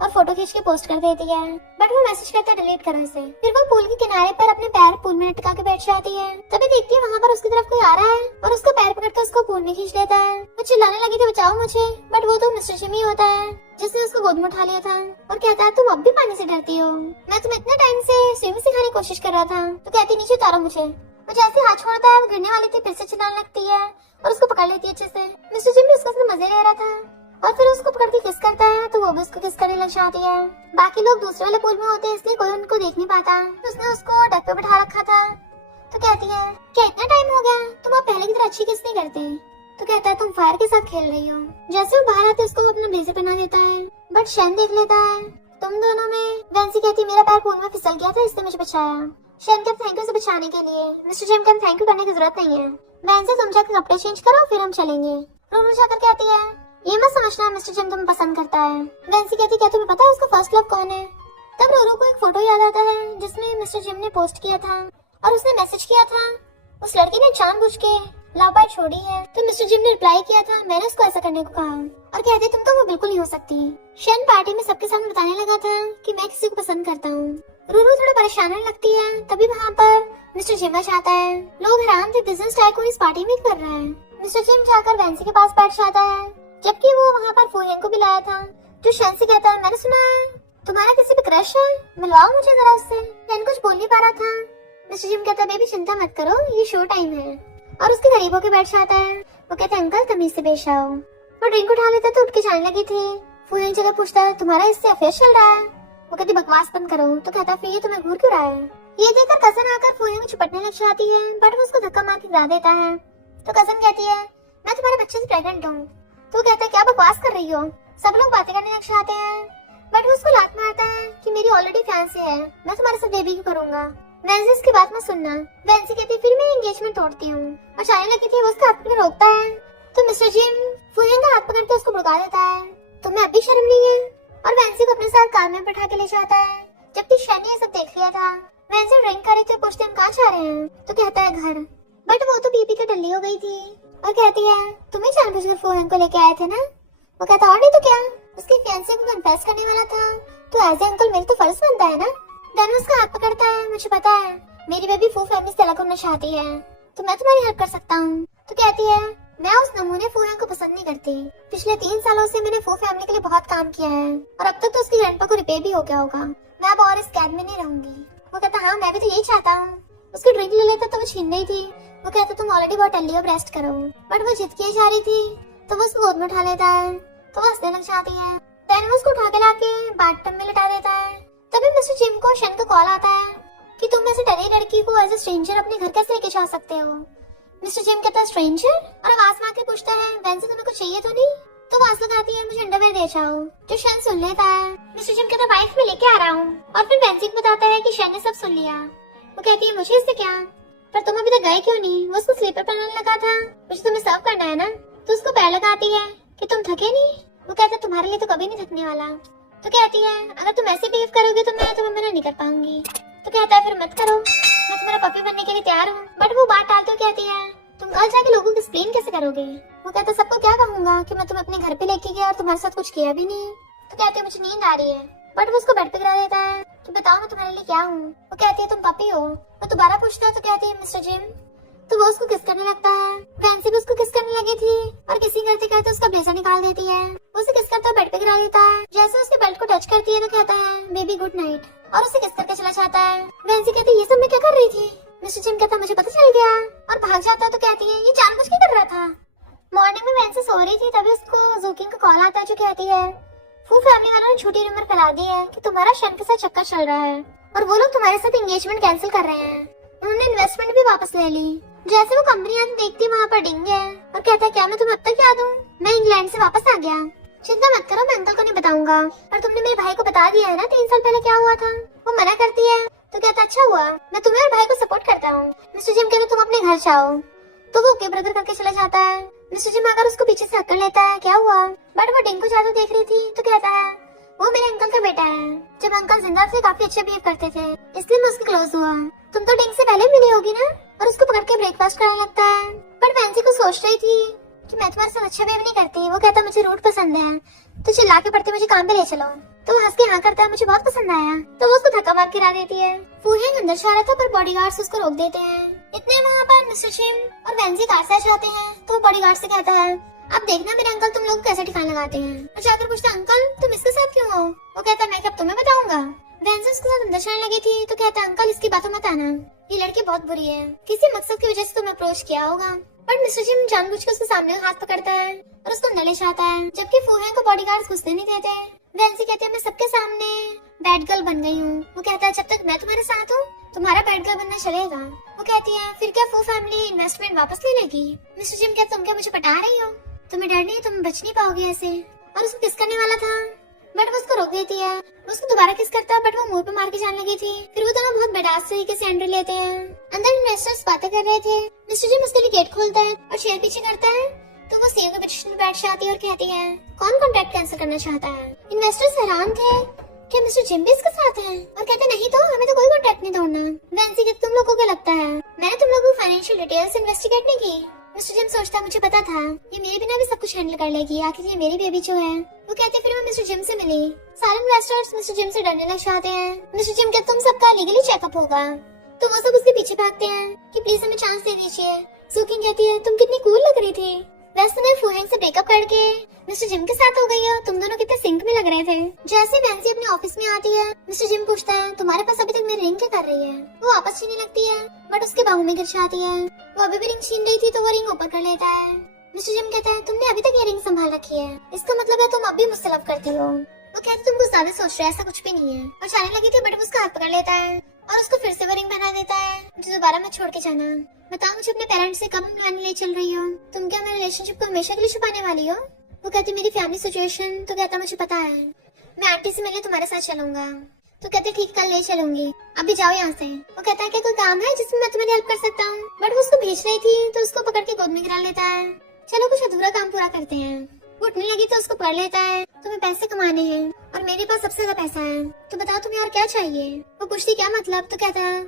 और फोटो खींच के पोस्ट कर देती है। बट वो मैसेज करता है डिलीट करो इसे। फिर वो पूल के किनारे पर अपने पैर पूल में लटका के बैठ जाती है। तभी देखती है वहाँ पर उसकी तरफ कोई आ रहा है, और उसका पैर पकड़ कर उसको पूल में खींच लेता है। वो चिल्लाने लगी थी बचाओ मुझे, बट वो तो मिस्टर जिम ही होता है जिसने उसको गोद में उठा लिया था, और कहता है तुम अब भी पानी से डरती हो, मैं तुम्हें इतने टाइम से स्विमिंग सिखाने की कोशिश कर रहा था। तो कहती नीचे उतारो मुझे। वो जैसे हाथ छोड़ता है वो गिरने वाली थी, फिर से चिल्लाने लगती है और उसको पकड़ लेती है अच्छे से। मिस्टर जिम भी उसका मजे ले रहा था, और फिर उसको पकड़ के किस करता है, तो वो भी उसको किस करने लग जाती है। बाकी लोग दूसरे वाले पूल में होते हैं, इसलिए कोई उनको देख नहीं पाता। तो उसने उसको डक पे बिठा रखा था। तो कहती है क्या इतना टाइम हो गया, तुम आप पहले की तरह अच्छी किस नहीं करते। तो कहता है तुम फायर के साथ खेल रही हो। जैसे वो बाहर आते उसको अपना ब्लेजर पहना देता है, बट शेन देख लेता है तुम दोनों में। वैंसी कहती मेरा पैर पूल में फिसल गया था, इसने मुझे बचाया। शेन कहते थैंक यू उसे बचाने के लिए। मिस्टर जिम कहते थैंक यू करने की जरूरत नहीं है, वैंसी तुम जाकर कपड़े चेंज करो फिर हम चलेंगे। रूरू जाकर कहती है ये मत समझना मिस्टर जिम तुम्हें पसंद करता है। वैंसी कहती क्या तुम्हें पता है उसका फर्स्ट लव कौन है। तब रूरू को एक फोटो याद आता है जिसमें मिस्टर जिम ने पोस्ट किया था, और उसने मैसेज किया था उस लड़की ने जानबूझ के लव बाय छोड़ी है। तो मिस्टर जिम ने रिप्लाई किया था मैंने उसको ऐसा करने को कहा, और कहते तुम तो वो बिल्कुल नहीं हो सकती। शेन पार्टी में सबके सामने बताने लगा था कि मैं किसी को पसंद करता हूँ। रूरू थोड़ा परेशान होने लगती है। तभी वहाँ पर मिस्टर जिम आ जाता है। लोग हैरान थे बिजनेस टाइकून इस पार्टी में कर रहा है। मिस्टर जिम जाकर वैंसी के पास बैठ जाता है, जबकि वो वहाँ पर फूहें को भी लाया था। जो शेन से कहता है मैंने सुना है तुम्हारा किसी पे क्रश है, मिलवाओ मुझे जरा उससे। शेन कुछ बोल नहीं पा रहा था। मिस्टर जिम कहता है बेबी चिंता मत करो, ये शो टाइम है, और उसके करीब होके बैठ जाता है। वो कहता है अंकल तमीज से पेश आओ। वो ड्रिंक उठा लेता तो उठ के जाने लगी थी। फूहें जगह पूछता है तुम्हारा इससे अफेयर चल रहा है। वो कहती बकवास बंद करो। तो कहता फिर ये तुम्हें घूर क्यों रहा है। ये देखकर कजन आकर फूहें को छुपटने लग जाती है, बट वो उसको धक्का मार के गिरा देता है। तो कजन कहती है मैं तुम्हारे बच्चे से प्रेग्नेंट हूँ। तो कहता है क्या बकवास कर रही हो। सब लोग बातें करने लग जाते हैं, बट वो उसको लात मारता है कि मेरी ऑलरेडी फैंसी है, मैं तुम्हारे साथ बेबी क्यों करूंगा। वैंसी इसकी बात मत सुनना। वैंसी कहती फिर मैं एंगेजमेंट तोड़ती हूँ, और जाने लगी थी वो उसका हाथ पकड़ रोकता है। तो मिस्टर जिम फूहें का हाथ पकड़ के उसको भड़का देता है तुम्हें अब भी शर्म नहीं है, और वैंसी को अपने साथ कार में बैठा के ले जाता है। जबकि शेन ने ये सब देख लिया था। वैंसी ड्रिंक कर रही थी, पूछते हम कहाँ जा रहे हैं। तो कहता है घर, बट वो तो पी के डल्ली हो गई थी, और कहती है तुम्हें जानबूझकर फूहें को लेके आए थे ना। वो कहता और नहीं तो क्या, उसकी वेंसी को कन्फेस करने वाला था तो एज ए अंकल मेरी तो फर्ज बनता है ना। देन उसका हाथ पकड़ता है, मुझे पता है मेरी बेबी फू फैमिली से अलग होना चाहती है तो मैं तुम्हारी हेल्प कर सकता हूँ। तो कहती है मैं उस नमूने फूहन को पसंद नहीं करती। पिछले 3 सालों से मैंने फू फैमिली के लिए बहुत काम किया है और अब तक तो उसकी ग्रैंडपा को रिपेयर भी हो गया होगा। मैं अब और इस कैद में नहीं रहूंगी। वो कहता हाँ मैं भी तो यही चाहता हूँ। उसकी ड्रिंक ले लेता तो वो छीन रही थी। वो कहता तुम ऑलरेडी बहुत टल्ली हो, रेस्ट करो। बट वो जिद किए जा रही थी तो वो उसको गोद में उठा लेता है तो वो हंसने लग जाती है। देन वो उसको उठा के लाके बाथटब में लिटा देता है। तभी मिस्टर जिम को शन का कॉल आता है कि तुम ऐसे डरी लड़की को एज ए स्ट्रेंजर अपने घर कैसे लेके जा सकते हो। मिस्टर जिम कहता है स्ट्रेंजर, और आवाज में आके पूछता है वेंसी तुम्हें कुछ चाहिए तो नहीं। तो आवाज लगाती है मुझे अंडरवेयर दे जाओ, जो शन सुन लेता है। मिस्टर जिम कहता है वाइफ में लेके आ रहा हूँ, और फिर वेंसी को बताता है कि शन ने सब सुन लिया। वो कहती है मुझे इससे क्या, पर तुम अभी तक गए क्यों नहीं। वो उसको स्लीपर पहनाने लगा था, मुझे तुम्हें सर्व करना है ना। तो उसको पैर लगाती है कि तुम थके नहीं। वो कहता है तुम्हारे लिए तो कभी नहीं थकने वाला। तो कहती है अगर तुम ऐसे बिहेव करोगे तो मैं तुम्हें मना नहीं कर पाऊंगी। तो कहता है फिर मत करो, मैं तुम्हारा पपी बनने के लिए तैयार हूँ। बट वो बात टालते हुए कहती है तुम कल जाके लोगों को एक्सप्लेन कैसे करोगे। वो कहता है सबको क्या कहूंगा कि मैं तुम्हें अपने घर पे लेके गया और तुम्हारे साथ कुछ किया भी नहीं। तो कहती है मुझे नींद आ रही है। बट वो उसको बेड पे गिरा देता है कि बताओ मैं तुम्हारे लिए क्या हूँ। वो कहती है तुम पपी हो। वो दोबारा पूछता है तो कहती है मिस्टर जिम। तो वो उसको किस करने लगता है। वेंसी भी उसको किस करने लगी थी और किसी करते करते उसका ब्लेजर निकाल देती है। वो उसे किस करता बेड पे गिरा देता है। जैसे उसके बेल्ट को टच करती है तो कहता है बेबी गुड नाइट, और उसे किस करके चला जाता है। वेंसी कहती है ये सब मैं क्या कर रही थी। मिस्टर जिम कहता मुझे पता चल गया, और भाग जाता है। तो कहती है ये जानबूझ के कर रहा था। मॉर्निंग में वेंसी सो रही थी तभी उसको जूकिंग का कॉल आता है जो कहती है फू फैमिली वालों ने झूठी रूमर फैला दी है कि तुम्हारा शन के साथ चक्कर चल रहा है और वो लोग तुम्हारे साथ एंगेजमेंट कैंसिल कर रहे हैं। उन्होंने इन्वेस्टमेंट भी वापस ले ली। जैसे वो कंपनी आती देखती वहाँ पर डिंग है और कहता है क्या मैं तुम्हें अब तक याद हूँ, मैं इंग्लैंड से वापस आ गया। चिंता मत करो, मैं अंकल को नहीं बताऊंगा, पर तुमने मेरे भाई को बता दिया है ना 3 साल पहले क्या हुआ था। वो मना करती है तो कहता अच्छा हुआ, मैं तुम्हें और भाई को सपोर्ट करता हूँ। मिस्टर जिम कहते तुम अपने घर जाओ। तो वो ओके ब्रदर करके चला जाता है। मिस्टर जिम आकर उसको पीछे से हक्कर लेता है क्या हुआ। बट वो डिंग को जादू देख रही थी तो कहता है वो मेरे अंकल का बेटा है। जब अंकल जिंदा थे काफी अच्छे बिहेव करते थे इसलिए मैं उसके क्लोज हुआ। तुम तो डिंग से पहले मिली होगी ना। और उसको पकड़ के ब्रेकफास्ट कराने लगता है। बट वेंसी को सोच रही थी कि मैं तुम्हारे साथ अच्छा बिहेव नहीं करती। वो कहता मुझे रूट पसंद है तो चिल्ला के पड़ते मुझे काम पे ले चलो। तो वो हंस के हाँ करता है मुझे बहुत पसंद आया। तो वो उसको धक्का मार के गिरा देती है। फूहेंग अंदर जा रहा था पर बॉडीगार्ड्स उसको रोक देते हैं। इतने वहाँ पर मिस्टर जिम और वेंसी कार से जाते हैं तो वो बॉडीगार्ड से कहता है अब देखना मेरे अंकल तुम लोग कैसे ठिकाना लगाते हैं। और जाकर पूछता अंकल तुम इसके साथ क्यों हो। वो कहता है मैं कब तुम्हें बताऊंगा। वेंसी उसके साथ अंदर चलने लगी थी तो कहता अंकल इसकी बातों मत आना, ये लड़की बहुत बुरी है, किसी मकसद की वजह से तुम्हें अप्रोच किया होगा। बट मिस्टर जिम जानबूझ के उसके सामने हाथ पकड़ता है और उसको अंदर ले जाता है, जबकि फूहें को बॉडीगार्ड्स घुसने नहीं देते। वेंसी कहती है मैं सबके सामने बैड गर्ल बन गई हूँ। वो कहता है जब तक मैं तुम्हारे साथ हूँ तुम्हारा बैड गर्ल बनना चलेगा। वो कहती है फिर क्या फू फैमिली इन्वेस्टमेंट वापस ले लेगी। मिस्टर जिम कहते तुम क्या मुझे पटा रही हो, तुम्हें डर नहीं, तुम बच नहीं पाओगे ऐसे। और उसको किस करने वाला था बट वो उसको रोक देती है। वो उसको दोबारा किस करता है बट वो मुंह पे मार के जाने लगी थी। फिर वो दोनों बहुत बेडास तरीके से एंट्री लेते हैं। अंदर इन्वेस्टर्स बातें कर रहे थे। मिस्टर जिम उसके लिए गेट खोलता है और चेयर पीछे करता है तो वो सेव के पोजीशन में बैठ जाती है और कहती है कौन कॉन्ट्रैक्ट कैंसिल करना चाहता है। इन्वेस्टर्स हैरान थे कि मिस्टर जिम भी इसके साथ है और कहते नहीं तो हमें तो कोई कॉन्ट्रैक्ट नहीं तोड़ना। वेंसी कहती तुम लोगों को लगता है मैंने तुम लोगों को फाइनेंशियल डिटेल्स इन्वेस्टिगेट नहीं की। मिस्टर जिम सोचता मुझे पता था ये मेरे बिना भी सब कुछ हैंडल कर लेगी, आखिर ये मेरी बेबी जो है। वो कहते फिर मैं मिस्टर जिम से मिली। सारे इन्वेस्टर्स मिस्टर जिम से डरने लग जाते हैं। मिस्टर जिम कहते तुम सबका लीगली चेकअप होगा। तो वो सब उसके पीछे भागते हैं कि प्लीज हमें चांस दे दीजिए। सुकिंग कहती है तुम कितनी कूल लग रही थी, वैसे मैं फूहेंग से ब्रेकअप करके मिस्टर जिम के साथ हो गई हो, तुम दोनों कितने सिंक में लग रहे थे। जैसे वेंसी अपने ऑफिस में आती है मिस्टर जिम पूछता है तुम्हारे पास अभी तक मेरी रिंग क्या कर रही है। वो वापस छीनने लगती है बट उसके बाहों में गिर जाती है। वो अभी भी रिंग छीन रही थी तो वो रिंग ऊपर कर लेता है। मिस्टर जिम कहता है तुमने अभी तक ये रिंग संभाल रखी है, इसका मतलब है तुम अब भी मुझसे लव करती हो। वो कहती तुम कुछ ज्यादा सोच रहे हो, ऐसा कुछ भी नहीं है। और जाने लगी थी बट उसका हाथ पकड़ लेता है और उसको फिर से वो रिंग पहना देता है मुझे दोबारा मत छोड़ के जाना। बताओ मुझे अपने पेरेंट्स से कब मिलवाने ले चल रही हो, तुम क्या मेरे रिलेशनशिप को हमेशा के लिए छुपाने वाली हो। वो कहती मेरी फैमिली सिचुएशन। तो कहता मुझे पता है, मैं आंटी से मिलने तुम्हारे साथ चलूंगा। तो कहते ठीक कल ले चलूंगी, अभी जाओ यहाँ से। वो कहता है क्या कोई काम है जिसमें मैं तुम्हारी हेल्प कर सकता हूँ। बट वो उसको भेज रही थी तो उसको पकड़ के गोद में गिरा लेता है। चलो कुछ अधूरा काम पूरा करते हैं। वो उठने लगी तो उसको पकड़ लेता है तुम्हें पैसे कमाने हैं और मेरे पास सबसे ज्यादा पैसा है, तो बताओ तुम्हें और क्या चाहिए। वो पूछती क्या मतलब। तो कहता है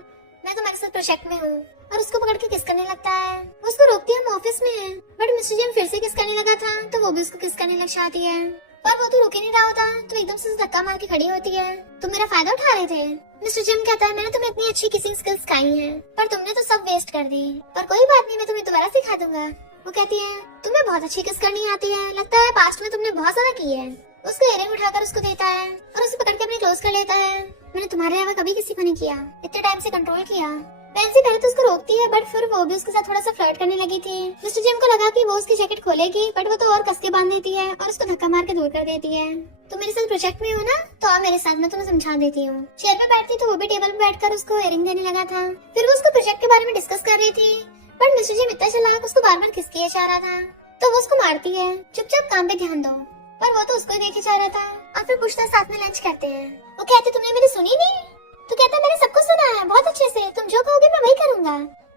मैं तुम्हारे साथ प्रोजेक्ट में हूँ और उसको पकड़ के किस करने लगता है। वो उसको रोकती है हम ऑफिस में हैं। बट मिस्टर जिम फिर से किस करने लगा था तो वो भी उसको किस करने लग जाती है। पर वो तो रुक ही नहीं रहा होता, तो एकदम से धक्का मार के खड़ी होती है। तुम मेरा फायदा उठा रहे थे। मिस्टर जिम कहता है मैंने तुम्हें इतनी अच्छी किसिंग स्किल्स सिखाई हैं, पर तुमने तो सब वेस्ट कर दी। पर कोई बात नहीं, मैं तुम्हें दोबारा सिखा दूंगा। वो कहती है तुम्हें बहुत अच्छी किस करनी आती है, लगता है पास्ट में तुमने बहुत ज्यादा की है। उसको इयरिंग उठाकर उसको देता है और उसे पकड़ के अपने क्लोज कर लेता है। मैंने तुम्हारे अलावा कभी किसी को नहीं किया, इतने टाइम से कंट्रोल किया। वैंसी पहले तो उसको रोकती है, बट फिर वो भी उसके साथ थोड़ा सा फ्लर्ट करने लगी थी। मिस्टर जिम को लगा कि वो उसकी जैकेट खोलेगी, बट वो तो और कस के बांध देती है और उसको धक्का मार के दूर कर देती है। तुम मेरे साथ प्रोजेक्ट में हो ना, तो आओ मेरे साथ, मैं तुम्हें समझा देती हूँ। चेयर पे बैठती तो वो भी टेबल पे बैठकर उसको इयरिंग देने लगा था। फिर वो उसको प्रोजेक्ट के बारे में डिस्कस कर रही थी, बट मिस्टर जिम इतना चालाक उसको बार बार खिसकिए जा रहा था, तो वो उसको मारती है चुपचाप काम पे ध्यान दो। पर वो तो उसको ही देखे जा रहा था। और फिर पूछता साथ में लंच करते हैं। वो कहते तुमने मेरी सुनी नहीं? तो कहता मैंने सब कुछ सुना है बहुत अच्छे से, तुम जो कहोगे मैं वही करूंगा।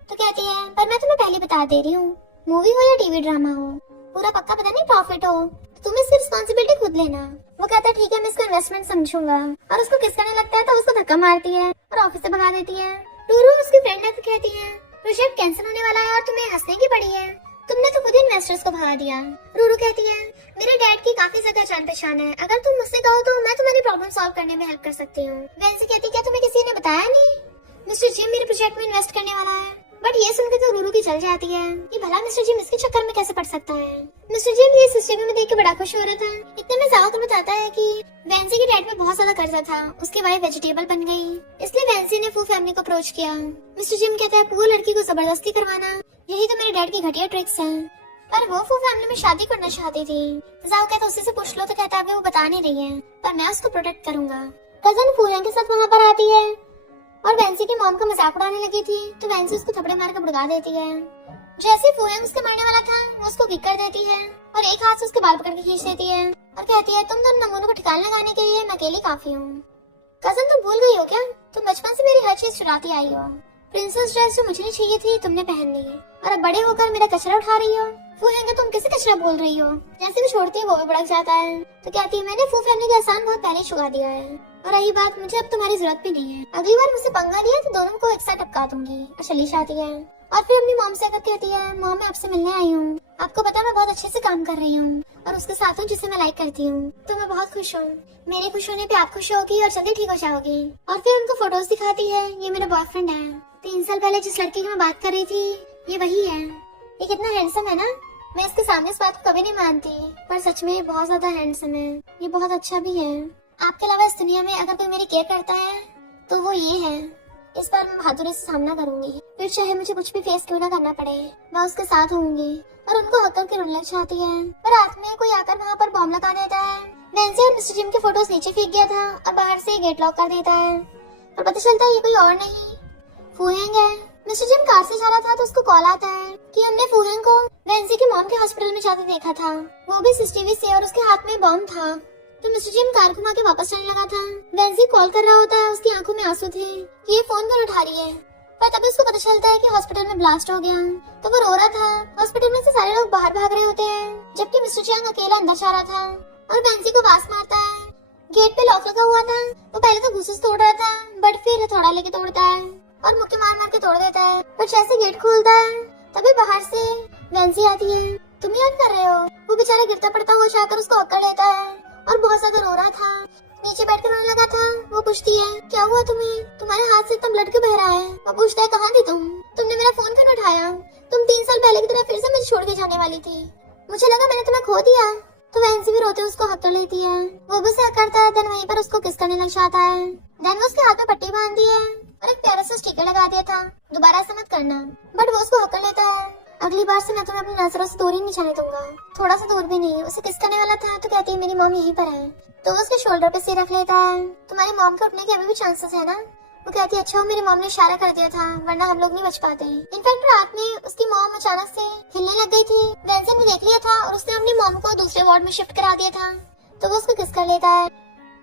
तो कहती है पर मैं तुम्हें पहले बता दे रही हूँ, मूवी हो या टीवी ड्रामा हो, पूरा पक्का पता नहीं प्रॉफिट हो, तो तुम इसकी रिस्पॉन्सिबिलिटी खुद लेना। वो कहता ठीक है मैं इसको इन्वेस्टमेंट समझूंगा, और उसको किस करने लगता है तो उसको धक्का मारती है और ऑफिस से भगा देती है। रूरू उसकी फ्रेंड है तो कहती है प्रोजेक्ट कैंसिल होने वाला है और तुम्हें हंसने की पड़ी है, तुमने तो खुद इन्वेस्टर्स को भगा दिया। रूरू कहती है मेरे डैड की काफी ज्यादा जान पहचान है, अगर तुम मुझसे कहो तो मैं तुम्हारी प्रॉब्लम सॉल्व करने में हेल्प कर सकती हूँ। वैंसी कहती क्या तुम्हें किसी ने बताया नहीं? मिस्टर जिम मेरे प्रोजेक्ट में इन्वेस्ट करने वाला है। बट ये सुनकर तो रूरू की चल जाती है कि भला मिस्टर जिम इसके चक्कर में कैसे पड़ सकता है। मिस्टर जिम ये सिस्टम में देख के बड़ा खुश हो रहा था। इतने में जाओ तो बताता है कि वैंसी के डैड पे बहुत ज्यादा कर्जा था, उसकी वाइफ वेजिटेबल बन गई, इसलिए वैंसी ने फू फैमिली को अप्रोच किया। मिस्टर जिम कहता है पुअर लड़की को जबरदस्ती करवाना यही तो मेरे डैड की घटिया ट्रिक्स है, पर वो फू फैमिली में शादी करना चाहती थी। जाओ कहता उसी से पूछ लो, तो कहता है वो बता नहीं रही है, पर मैं उसको प्रोटेक्ट करूंगा। कजन फूहें के साथ वहाँ पर आती है और वैंसी की मॉम का मजाक उड़ाने लगी थी, तो वैंसी उसको थपड़े मार कर भड़का देती है। जैसे फूहें उसके मरने वाला था वो उसको किक कर देती है और एक हाथ से उसके बाल पकड़ के खींच देती है और कहती है तुम दोनों नमूनों को ठिकाने लगाने के लिए मैं अकेली काफी हूँ। कजन तुम भूल गई हो क्या, तुम बचपन से मेरी हर चीज चुराती आई हो। प्रिंसेस ड्रेस जो मुझे नहीं चाहिए थी तुमने पहन ली, और अब बड़े होकर मेरा कचरा उठा रही हो। फूहेंगे तुम किसे कचरा बोल रही हो? जैसे भी छोड़ती है वो भी भड़क जाता है, तो कहती है मैंने फू फैमिली का एहसान बहुत पहले चुका दिया है, और रही बात मुझे अब तुम्हारी जरूरत भी नहीं है। अगली बार मुझसे पंगा लिया तो दोनों को एक साथ टपका दूंगी। और चली जाती है और फिर अपनी मॉम से आकर कहती है मॉम मैं आपसे मिलने आई हूँ, आपको पता मैं बहुत अच्छे से काम कर रही हूँ और उसके साथ हूँ जिसे मैं लाइक करती हूँ, तो मैं बहुत खुश हूँ। मेरे खुश होने पे आप खुश होगी और जल्दी ठीक हो जाओगी। और फिर उनको फोटोज दिखाती है, ये मेरा बॉयफ्रेंड है, 3 साल पहले जिस लड़की की मैं बात कर रही थी ये वही है, ये कितना हैंडसम है ना। मैं इसके सामने इस बात को कभी नहीं मानती, पर सच में ये बहुत ज्यादा हैंडसम है, ये बहुत अच्छा भी है। आपके अलावा इस दुनिया में अगर कोई मेरी केयर करता है तो वो ये है। इस बार मैं बहादुरी से सामना करूंगी, फिर चाहे मुझे कुछ भी फेस क्यों ना करना पड़े, मैं उसके साथ होंगी। और उनको हक करके रोने लग जाती है, पर रात में कोई आकर वहाँ पर बॉम्ब लगा देता है। वैंसी और मिस्टर जिम के फोटोज नीचे फेंक गया था और बाहर से गेट लॉक कर देता है, और पता चलता है ये कोई और नहीं फूहेंग है। मिस्टर जिम कार से जा रहा था तो उसको कॉल आता है कि हमने फूहेंग को वैंसी की मॉम के हॉस्पिटल में जाते देखा था, वो भी सीसीटीवी से, और उसके हाथ में बॉम्ब था। तो मिस्टर जिम कार घुमा के वापस चलने लगा था। वैंसी कॉल कर रहा होता है, उसकी आंखों में आंसू थे कि ये फोन क्यों उठा रही है, पर तभी उसको पता चलता है कि हॉस्पिटल में ब्लास्ट हो गया। तो वो रो रहा था। हॉस्पिटल में से सारे लोग बाहर भाग रहे होते हैं, जबकि मिस्टर चियांग अकेला अंदर जा रहा था और वैंसी को पास मारता है। गेट पे लॉक लगा हुआ था, वो पहले तो घुसे से तोड़ रहा था, बट फिर हथौड़ा लेके तोड़ता है और मुक्के मार मार के तोड़ देता है। पर जैसे गेट खुलता है तभी बाहर से वैंसी आती है। तुम याद कर रहे हो? वो बेचारा गिरता पड़ता हुआ जाकर उसको पकड़ लेता है और बहुत ज्यादा रो रहा था, नीचे बैठ कर रोने लगा था। वो पूछती है क्या हुआ तुम्हें, तुम्हारे हाथ से इतना ब्लड क्यों बह रहा है? वो पूछता है कहाँ थी तुमने मेरा फोन क्यों उठाया? तुम 3 साल पहले की तरह फिर से मुझे छोड़ के जाने वाली थी, मुझे लगा मैंने तुम्हें खो दिया। तो वैंसी भी रोते उसको हक कर लेती है, वो भी उसे हक करता है। देन वहीं पर उसको किस करने लग जाता है। देन वो उसके हाथ में पट्टी बांध दी है और एक प्यारा सा स्टिकर लगा दिया था, दोबारा ऐसा मत करना, बट वो उसको हक कर लेता है। अगली बार से मैं तुम्हें अपनी नजरों से दूर ही नहीं जाने दूंगा, थोड़ा सा दूर भी नहीं। उसे किस करने वाला था तो कहती है मेरी मॉम यहीं पर है, तो वो उसके शोल्डर पे सिर रख लेता है। तुम्हारी मॉम के उठने के अभी भी चांसेस है ना? वो कहती है अच्छा हो मेरी मॉम ने इशारा कर दिया था, वरना हम लोग नहीं बच पाते। इनफैक्ट रात में उसकी मॉम अचानक से हिलने लग गई थी, वैंसी ने देख लिया था और उसने अपनी मॉम को दूसरे वार्ड में शिफ्ट करा दिया था। तो वो उसको किस कर लेता है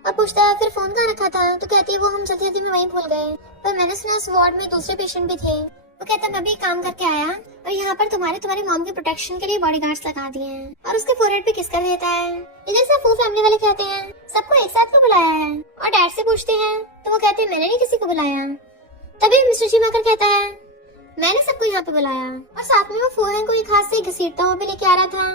और पूछता है फिर फोन कहाँ रखा था? तो कहती है वो हम जल्दी जल्दी में वहीं भूल गए, पर मैंने सुना उस वार्ड में दूसरे पेशेंट भी थे। वो कहता है मैं भी काम करके आया और यहाँ पर तुम्हारी मॉम की प्रोटेक्शन के लिए बॉडीगार्ड्स लगा दिए हैं, और उसके फोरहेड पे किस कर देता है। इधर से फू फैमिली वाले कहते हैं सबको एक साथ क्यों बुलाया है, और डैड से पूछते हैं तो वो कहते हैं मैंने नहीं किसी को बुलाया। तभी मिस्टर जी आकर कहता है मैंने सबको यहाँ पे बुलाया, और साथ में वो फूहें को एक हाथ से घसीटता हुआ भी लेके आ रहा था।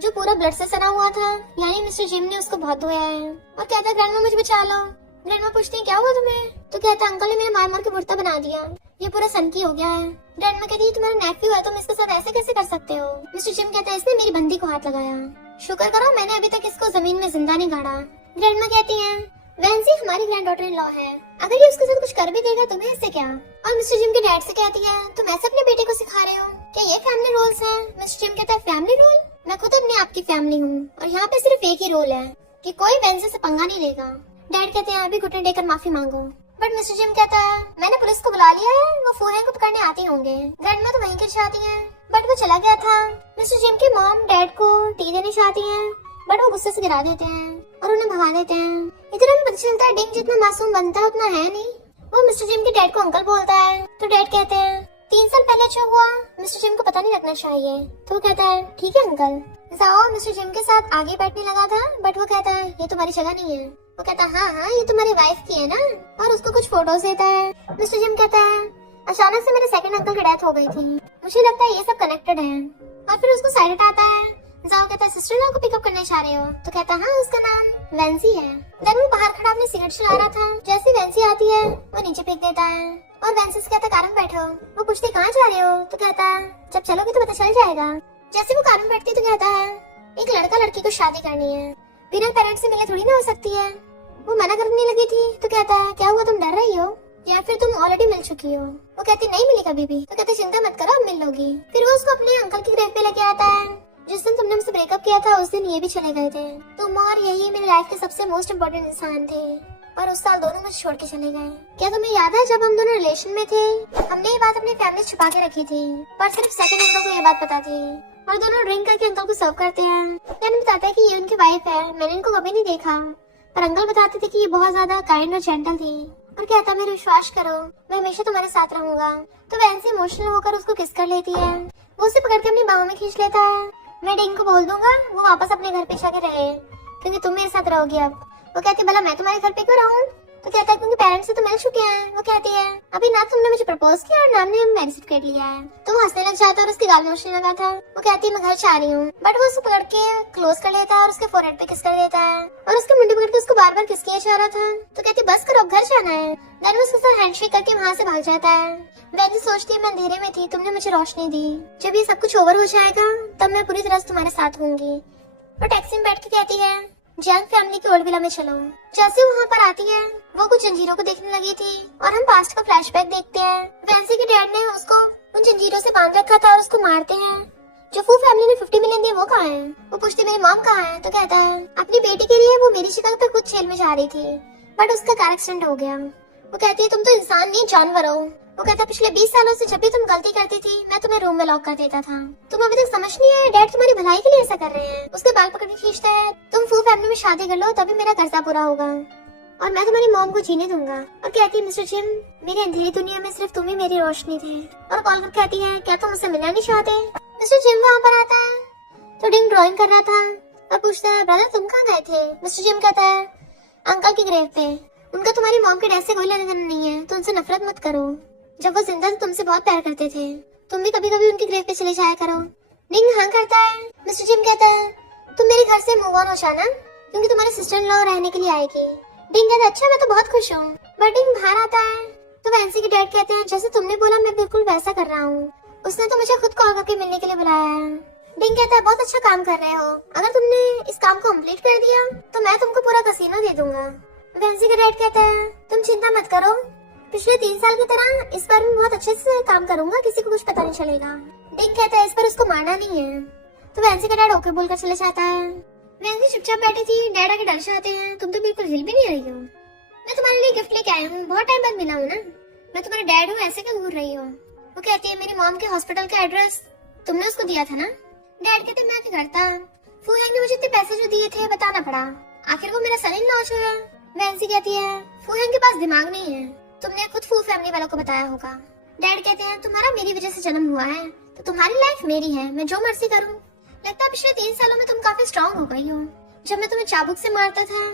जो पूरा ब्लड से सना हुआ था, यानी मिस्टर जिम ने उसको बहुत धोया है। और कहता है ग्रैंडमा मुझे बचा लो। ग्रैंडमा पूछती है क्या हुआ तुम्हें? तो कहता है अंकल ने मेरे मार मार के भुट्टा बना दिया, ये पूरा सनकी हो गया है। ग्रैंडमा कहती है तुम्हारा नेफ्यू है, तुम इसके साथ ऐसे कैसे कर सकते हो? मिस्टर जिम कहता है इसने मेरी बंदी को हाथ लगाया, शुक्र करो मैंने अभी तक इसको जमीन में जिंदा नहीं गाड़ा। ग्रैंडमा कहती है वेंसी हमारी ग्रैंड डॉटर इन लॉ है, अगर ये उसके साथ कुछ कर भी देगा तुम्हें इससे क्या? और मिस्टर जिम के डैड से कहती है तुम ऐसे अपने बेटे को सिखा रहे हो, क्या ये फैमिली रोल्स हैं? मिस्टर जिम कहता है फैमिली रोल? मैं खुद अपने आपकी फैमिली हूँ और यहाँ पे सिर्फ एक ही रोल है कि कोई वेंसी से पंगा नहीं लेगा। डैड कहते हैं अभी घुटने टेकर माफी मांगो, बट मिस्टर जिम कहता है मैंने पुलिस को बुला लिया है, वो फूहें को पकड़ने आते होंगे। ग्रैंडमा तो वहीं गिर जाती है, बट वो चला गया था। मिस्टर जिम की मॉम डैड को टी देना चाहती है, बट वो गुस्से से गिरा देते हैं और उन्हें भगा देते हैं। इतना में पता चलता है डिंग जितना मासूम बनता है उतना है नहीं। वो मिस्टर जिम के डैड को अंकल बोलता है, तो डैड कहते हैं 3 साल पहले जो हुआ मिस्टर जिम को पता नहीं लगना चाहिए। तो वो कहता है ठीक है अंकल। जाओ मिस्टर जिम के साथ आगे बैठने लगा था, बट वो कहता है ये तुम्हारी जगह नहीं है। वो कहता है हाँ ये तुम्हारी वाइफ की है ना, और उसको कुछ फोटोज देता है। मिस्टर जिम कहता है अचानक से मेरे सेकंड अंकल की डेथ हो गई थी, मुझे लगता है ये सब कनेक्टेड है। और फिर उसको साइड हटाता है। जाओ कहता है सिस्टर लॉ को पिकअप करना चाह रहे हो? तो कहता है हाँ उसका नाम वेंसी है। देन वो बाहर खड़ा अपनी सिगरेट चला रहा था, जैसे वेंसी आती है वो नीचे फेंक देता है और वेंसी से कहता है कार में बैठो। वो पूछते कहाँ जा रहे हो? तो कहता है जब चलोगे तो पता चल जाएगा। जैसे वो कार में बैठती तो कहता है एक लड़का लड़की को शादी करनी है, बिना पेरेंट्स से मिले थोड़ी ना हो सकती है। वो मना करने लगी थी तो कहता है क्या हुआ तुम डर रही हो या फिर तुम ऑलरेडी मिल चुकी हो? वो कहती नहीं मिली कभी भी। तो कहते चिंता मत करो अब मिल लोगी। फिर वो उसको अपने अंकल की ग्रेव पे लेके आता है। जिस दिन तुमने मुझसे ब्रेकअप किया था उस दिन ये भी चले गए थे। तुम और यही मेरी लाइफ के सबसे मोस्ट इम्पोर्टेंट इंसान थे, और उस साल दोनों मुझे छोड़ के चले गए। क्या तुम्हें याद है जब हम दोनों रिलेशन में थे हमने ये बात अपनी फैमिली छुपा के रखी थी, पर सिर्फ सेकंड अंकल को ये बात पता थी। और दोनों ड्रिंक करके अंकल को सर्व करते हैं। मैंने बताता है कि ये उनकी वाइफ है, मैंने इनको कभी नहीं देखा, पर अंकल बताते थे कि ये बहुत ज्यादा काइंड और जेंटल थी। और कहता मेरे विश्वास करो मैं हमेशा तुम्हारे साथ रहूंगा। तो वैसे इमोशनल होकर उसको किस कर लेती है। वो उसे पकड़ के अपनी बाहों में खींच लेता है। मैं डिंग को बोल दूंगा वो वापस अपने घर पे जाके रहे, क्योंकि तुम मेरे साथ रहोगी अब। वो कहती भला मैं तुम्हारे घर पे क्यों रहूं? तो कहता है क्योंकि पेरेंट्स से तो मिल चुके हैं। वो कहती है अभी ना तुमने मुझे प्रपोज किया और ना हमने मैरिज सर्टिफिकेट लिया है। तो वो हंसने लग जाता है और उसकी गाल में उछलने लगा था। वो कहती है मैं घर जा रही हूँ, बट वो उसको पकड़ के क्लोज कर लेता है और उसके फोरहेड पे किस कर देता है और उसके मुंडी पकड़ के उसको बार बार किस किया जा रहा था। तो कहती बस करो घर जाना है। देन वो उसके साथ हैंडशेक करके वहाँ से भाग जाता है। वैसे सोचती है मैं अंधेरे में थी, तुमने मुझे रोशनी दी, जब ये सब कुछ ओवर हो जाएगा तब मैं पूरी तरह से तुम्हारे साथ होंगी। वो टैक्सी में बैठ के कहती है जैंग फैमिली के ओल्ड विला में चलो। जैसे वहाँ पर आती है वो कुछ जंजीरों को देखने लगी थी और हम पास्ट का फ्लैशबैक देखते हैं। वैंसी के डैड ने उसको उन जंजीरों से बांध रखा था और उसको मारते हैं। जो फू फैमिली ने 50 मिलियन दिए वो कहाँ है? वो पूछती मेरी मॉम कहाँ है? तो कहता है अपनी बेटी के लिए वो मेरी शिकायत पे खुद जेल में जा रही थी, बट उसका कार एक्सीडेंट हो गया। वो कहती है तुम तो इंसान नहीं जानवर हो। वो कहता है पिछले 20 सालों से जब भी तुम गलती करती थी मैं तुम्हें रूम में लॉक कर देता था, तुम अभी तक समझ नहीं आए डैड तुम्हारी भलाई के लिए ऐसा कर रहे हैं। उसके बाल पकड़ के खींचता है तुम फू फैमिली में शादी कर लो तभी मेरा कर्जा पूरा होगा और मैं तुम्हारी मॉम को जीने दूंगा। और कहती है मिस्टर जिम मेरी अंधेरी दुनिया में सिर्फ तुम ही मेरी रोशनी थे। और कॉल कर कहती है क्या तुम मुझसे मिलना नहीं चाहते? मिस्टर जिम वहाँ पर आता है तो डिंग ड्राइंग कर रहा था और पूछता है ब्रदर तुम कहाँ गए थे? मिस्टर जिम कहता है अंकल की ग्रेव पे, उनका तुम्हारी मॉम के डैड से कोई लेना देना नहीं है, तो उनसे नफरत मत करो। जब वो जिंदा थे तुमसे बहुत प्यार करते थे, तुम भी कभी कभी उनकी ग्रेव पे चले जाया करो। डिंग हाँ करता है। मिस्टर जिम कहता है तुम मेरे घर से मूव ऑन हो जाना क्योंकि तुम्हारी सिस्टर इन लॉ रहने के लिए आएगी। डिंग कहता है अच्छा मैं तो बहुत खुश हूँ। बट डिंग बाहर आता है तो वैंसी के डैड कहते हैं जैसे तुमने बोला मैं बिल्कुल वैसा कर रहा हूँ, उसने तो मुझे खुद कॉल करके मिलने के लिए बुलाया है। डिंग कहता है बहुत अच्छा काम कर रहे हो, अगर तुमने इस काम को कम्प्लीट कर दिया तो मैं तुमको पूरा कसीनो दे दूंगा। वैंसी का डैड कहता है तुम चिंता मत करो, पिछले 3 साल की तरह इस बार मैं बहुत अच्छे से काम करूंगा, किसी को कुछ पता नहीं चलेगा। डिंग कहता है इस पर उसको मारना नहीं है। तो वैंसी का डैड ओके बोलकर चले जाता है। वैंसी चुपचाप बैठी थी, डैड आके डर जाते हैं तुम तो बिल्कुल हिल भी नहीं रही हो, मैं तुम्हारे लिए गिफ्ट लेके आया हूँ, बहुत टाइम बाद मिला हूँ ना, मैं तुम्हारे डैड हूँ ऐसे क्यों घूर रही हो? वो कहती है मेरी मॉम के हॉस्पिटल का एड्रेस तुमने उसको दिया था ना? डैड कहते मैं क्या करता, फू हैंग ने मुझे इतने पैसे जो दिए थे बताना पड़ा, आखिर वो मेरा सन इन लॉ है। वैंसी कहती है फू हैंग के पास दिमाग नहीं है, तुमने खुद फू फैमिली वालों को बताया होगा। डैड कहते हैं तुम्हारा मेरी वजह से जन्म हुआ है तो तुम्हारी लाइफ मेरी है, मैं जो मर्जी करूँ। लगता है पिछले 3 सालों में तुम काफी स्ट्रॉन्ग हो गई हो, जब मैं तुम्हें चाबुक से मारता था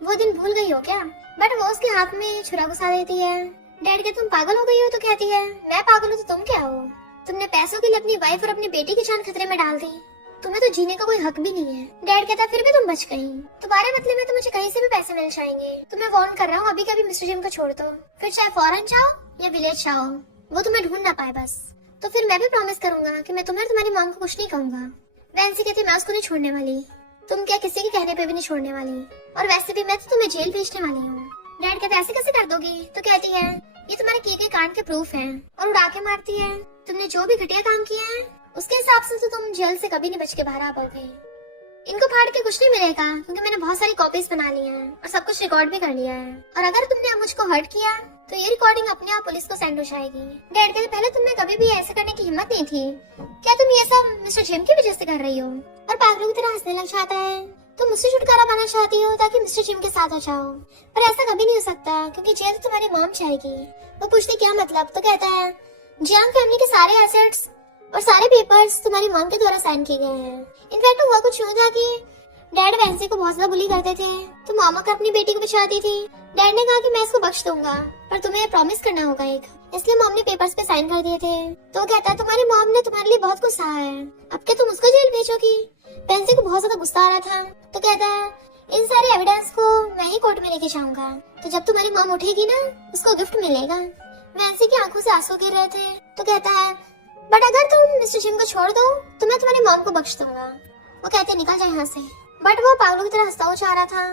वो दिन भूल गई हो क्या? बट वो उसके हाथ में छुरा घुसा देती है। डैड कहते तुम पागल हो गई हो? तो कहती है मैं पागल हूँ तो तुम क्या हो, तुमने पैसों के लिए अपनी वाइफ और अपनी बेटी की जान खतरे में डाल दी। तुम्हें तो जीने का कोई हक भी नहीं है। डैड कहता फिर भी तुम बच गई, तुम्हारे बदले में तो मुझे कहीं से भी पैसे मिल जाएंगे। तो मैं वार्न कर रहा हूँ अभी कभी मिस्टर जिम को छोड़ दो, फिर चाहे फॉरेन जाओ या विलेज जाओ, वो तुम्हें ढूंढ ना पाए बस। तो फिर मैं भी प्रॉमिस करूंगा कि मैं तुम्हें तुम्हारी मॉम को कुछ नहीं कहूंगा। वैंसी कहती मैं उसको नहीं छोड़ने वाली, तुम क्या किसी के कहने पे भी नहीं छोड़ने वाली, और वैसे भी मैं तो तुम्हें जेल भेजने वाली हूँ। डैड कहते ऐसे कैसे कर दोगी? तो कहती है ये तुम्हारे किए गए कांड के प्रूफ हैं, और उड़ा के मारती है तुमने जो भी घटिया काम किया है उसके हिसाब से तो तुम जेल से कभी नहीं बच के बाहर आ पाओगे। इनको फाड़ के कुछ नहीं मिलेगा क्योंकि मैंने बहुत सारी कॉपीज बना ली हैं और सब कुछ रिकॉर्ड भी कर लिया है, और अगर तुमने अब मुझको हर्ट किया तो ये रिकॉर्डिंग अपने आप पुलिस को सेंड हो जाएगी। डैड कहते पहले तुमने कभी भी ऐसा करने की हिम्मत नहीं थी, क्या तुम ये सब मिस्टर जिम की वजह से कर रही हो? और पागलों की तरह हंसने लग जाता है। तुम मुझसे छुटकारा पाना चाहती हो ताकि मिस्टर जिम के साथ हो जाओ, पर ऐसा कभी नहीं हो सकता क्योंकि जेल तो तुम्हारी मॉम जाएगी। वो पूछती क्या मतलब? तो कहता है जियांग फैमिली के सारे एसेट्स और सारे पेपर्स तुम्हारी मॉम के द्वारा साइन किए गए हैं। इनफैक्ट हुआ कुछ यूं था कि डैड वैंसी को बहुत ज्यादा बुली करते थे, तो मॉम आकर अपनी बेटी को बचाती थी। डैड ने कहा कि मैं इसको बख्श दूंगा पर तुम्हें प्रॉमिस करना होगा एक, इसलिए मॉम ने पेपर्स पे साइन कर दिए थे। तो कहता है तुम्हारी मॉम ने तुम्हारे लिए बहुत कुछ सहा है, अब क्या तुम उसको जेल भेजोगी? वैंसी को बहुत ज्यादा गुस्सा आ रहा था। तो कहता है इन सारे एविडेंस को मैं ही कोर्ट में लेके जाऊंगा, तो जब तुम्हारी मॉम उठेगी ना उसको गिफ्ट मिलेगा। वैंसी की आंखों से आंसू गिर रहे थे। तो कहता है बट अगर तुम मिस्टर जिम को छोड़ दो तो मैं तुम्हारी मॉम को बख्श दूंगा। वो कहते निकल जाए यहाँ से, बट वो पागलों की तरह हंसता हुआ जा रहा था।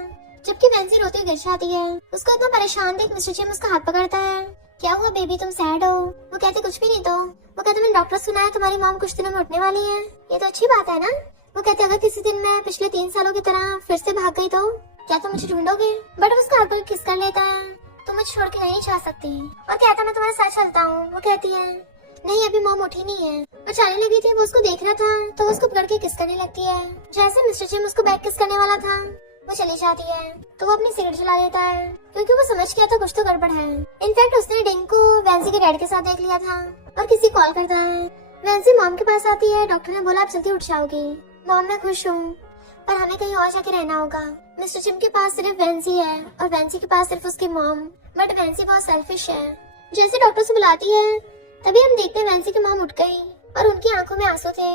जबकि वैंसी रोती हुई गिर जाती है। उसको इतना परेशान देख मिस्टर जिम उसका हाथ पकड़ता है। क्या हुआ बेबी, तुम सैड हो? वो कहते कुछ भी नहीं। तो वो कहते मैंने डॉक्टर सुना है तुम्हारी मॉम कुछ दिनों में उठने वाली है, ये तो अच्छी बात है ना? वो कहते अगर किसी दिन मैं पिछले 3 सालों की तरह फिर से भाग गई तो क्या तुम मुझे ढूंढोगे? बट उसका हाथ पकड़ किस कर लेता है। तुम मुझे छोड़ के नहीं जा सकती, और कहता मैं तुम्हारे साथ चलता हूँ। वो कहती है नहीं अभी मॉम उठी नहीं है। और जाने लगी थी, वो उसको देख रहा था तो उसको पकड़ के किस करने लगती है। जैसे मिस्टर जिम उसको बैक किस करने वाला था वो चली जाती है, तो वो अपनी सिगरेट जला लेता है क्योंकि वो समझ गया था कुछ तो गड़बड़ है। इनफैक्ट उसने डिंग को वैंसी के डैड के साथ देख लिया था। और किसी कॉल करता है, वैंसी मॉम के पास आती है। डॉक्टर ने बोला आप जल्दी उठ जाओगी। मॉम मैं खुश हूँ पर हमें कहीं और जाके रहना होगा। मिस्टर जिम के पास सिर्फ वैंसी है और वैंसी के पास सिर्फ उसकी मॉम, बट वैंसी बहुत सेल्फिश है। जैसे डॉक्टर से बुलाती है तभी हम देखते हैं वैंसी की मॉम उठ गई और उनकी आंखों में आंसू थे,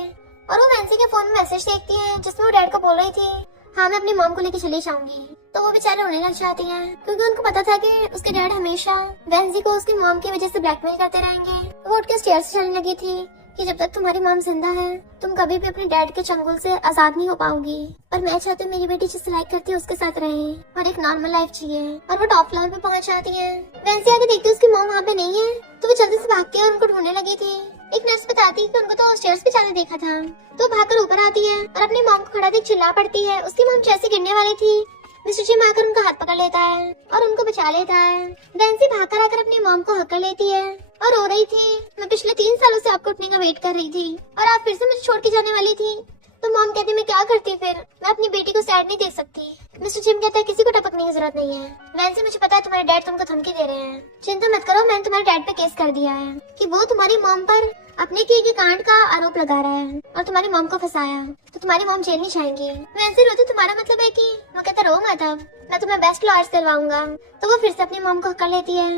और वो वैंसी के फोन में मैसेज देखती है जिसमें वो डैड को बोल रही थी हाँ मैं अपनी मॉम को लेके चली जाऊंगी। तो वो बेचारे रोने लग जाती हैं क्योंकि उनको पता था कि उसके डैड हमेशा वैंसी को उसकी मॉम की वजह से ब्लैकमेल करते रहेंगे। तो वो उठ के स्टेयर से चलने लगी थी कि जब तक तुम्हारी मॉम जिंदा है तुम कभी भी अपने डैड के चंगुल से आजाद नहीं हो पाओगी, पर मैं चाहती हूँ मेरी बेटी जिसे लाइक करती है उसके साथ रहे और एक नॉर्मल लाइफ जिए। और वो टॉप फ्लोर पे पहुंच जाती है। वैंसी आगे देखती है उसकी मॉम वहाँ पे नहीं है, तो वो जल्दी से भागती है और उनको ढूंढने लगी थी। एक नर्स बताती है कि उनको तो स्टेयर्स पे जाने देखा था। तो भागकर ऊपर आती है और अपनी मॉम को खड़ा देख चिल्ला पड़ती है। उसकी मॉम जैसे गिरने वाली थी मिस्टर जिम आकर उनका हाथ पकड़ लेता है और उनको बचा लेता है। वैंसी भागकर आकर अपनी मॉम को हक कर लेती है और रो रही थी मैं पिछले 3 सालों से आपको उठने का वेट कर रही थी और आप फिर से मुझे छोड़ के जाने वाली थी। तो मॉम कहती मैं क्या करती, फिर मैं अपनी बेटी को सैड नहीं देख सकती। मिस्टर जिम कहता है किसी को टपकने की जरूरत नहीं है। वैंसी मुझे पता है तुम्हारे डैड तुमको धमकी दे रहे हैं, चिंता मत करो मैंने तुम्हारे डैड पे केस कर दिया है कि वो तुम्हारी मॉम पर अपने किए गए कांड का आरोप लगा रहा है और तुम्हारी मॉम को फंसाया, तो तुम्हारी मॉम जेल नहीं जाएंगी। वैंसी रोती तुम्हारा मतलब है कि वो कहता रो मत, अब मैं तुम्हें बेस्ट लॉयर्स दिलवाऊंगा। तो वो फिर से अपनी मॉम को हक कर लेती है।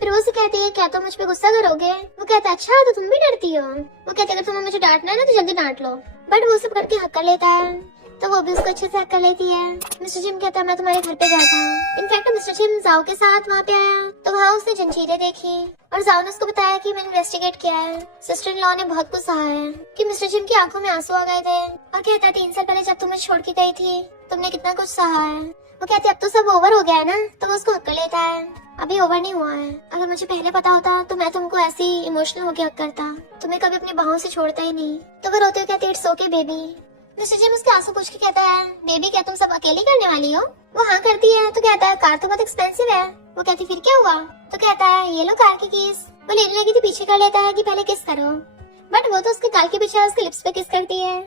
फिर वो उसे कहती है क्या तुम मुझ पे गुस्सा करोगे? वो कहता अच्छा तो तुम भी डरती हो। वो कहते अगर तुम्हें मुझे डांटना है ना तो जल्दी डांट लो, बट वो उसे पकड़ के हक कर लेता है। तो वो भी उसको अच्छे से हक कर लेती है। मिस्टर जिम कहता है मैं तुम्हारे घर पे गया था। इनफैक्ट मिस्टर जिम जाओ के साथ वहाँ पे आया तो वहाँ उसने जंजीरें देखी और जाओ ने उसको बताया कि मैंने इन्वेस्टिगेट किया है। सिस्टर इन लॉ ने बहुत कुछ सहा है कि मिस्टर जिम की आंखों में आंसू आ गए थे और कहता 3 साल पहले जब तुम्हें छोड़ के गई थी तुमने कितना कुछ सहा है। वो कहती अब तो सब ओवर हो गया है ना, तो वो उसको हक कर लेता है। अभी ओवर नहीं हुआ है, अगर मुझे पहले पता होता तो मैं तुमको ऐसी इमोशनल होके हक करता, तुम्हें कभी अपनी बाहों से छोड़ता ही नहीं। तो वो रोते हुए कहती it's okay baby. Mister gym उसके आंसू पूछ के कहता है बेबी क्या तुम सब अकेली करने वाली हो? वो हाँ करती है। तो कहता है कार तो बहुत एक्सपेंसिव है। वो कहती फिर क्या हुआ? तो कहता है ये लो कार की कीस। वो लेने लगी थी, पीछे कर लेता है कि पहले किस करो, बट वो तो उसके गाल के पीछे उसके लिप्स पे किस करती है।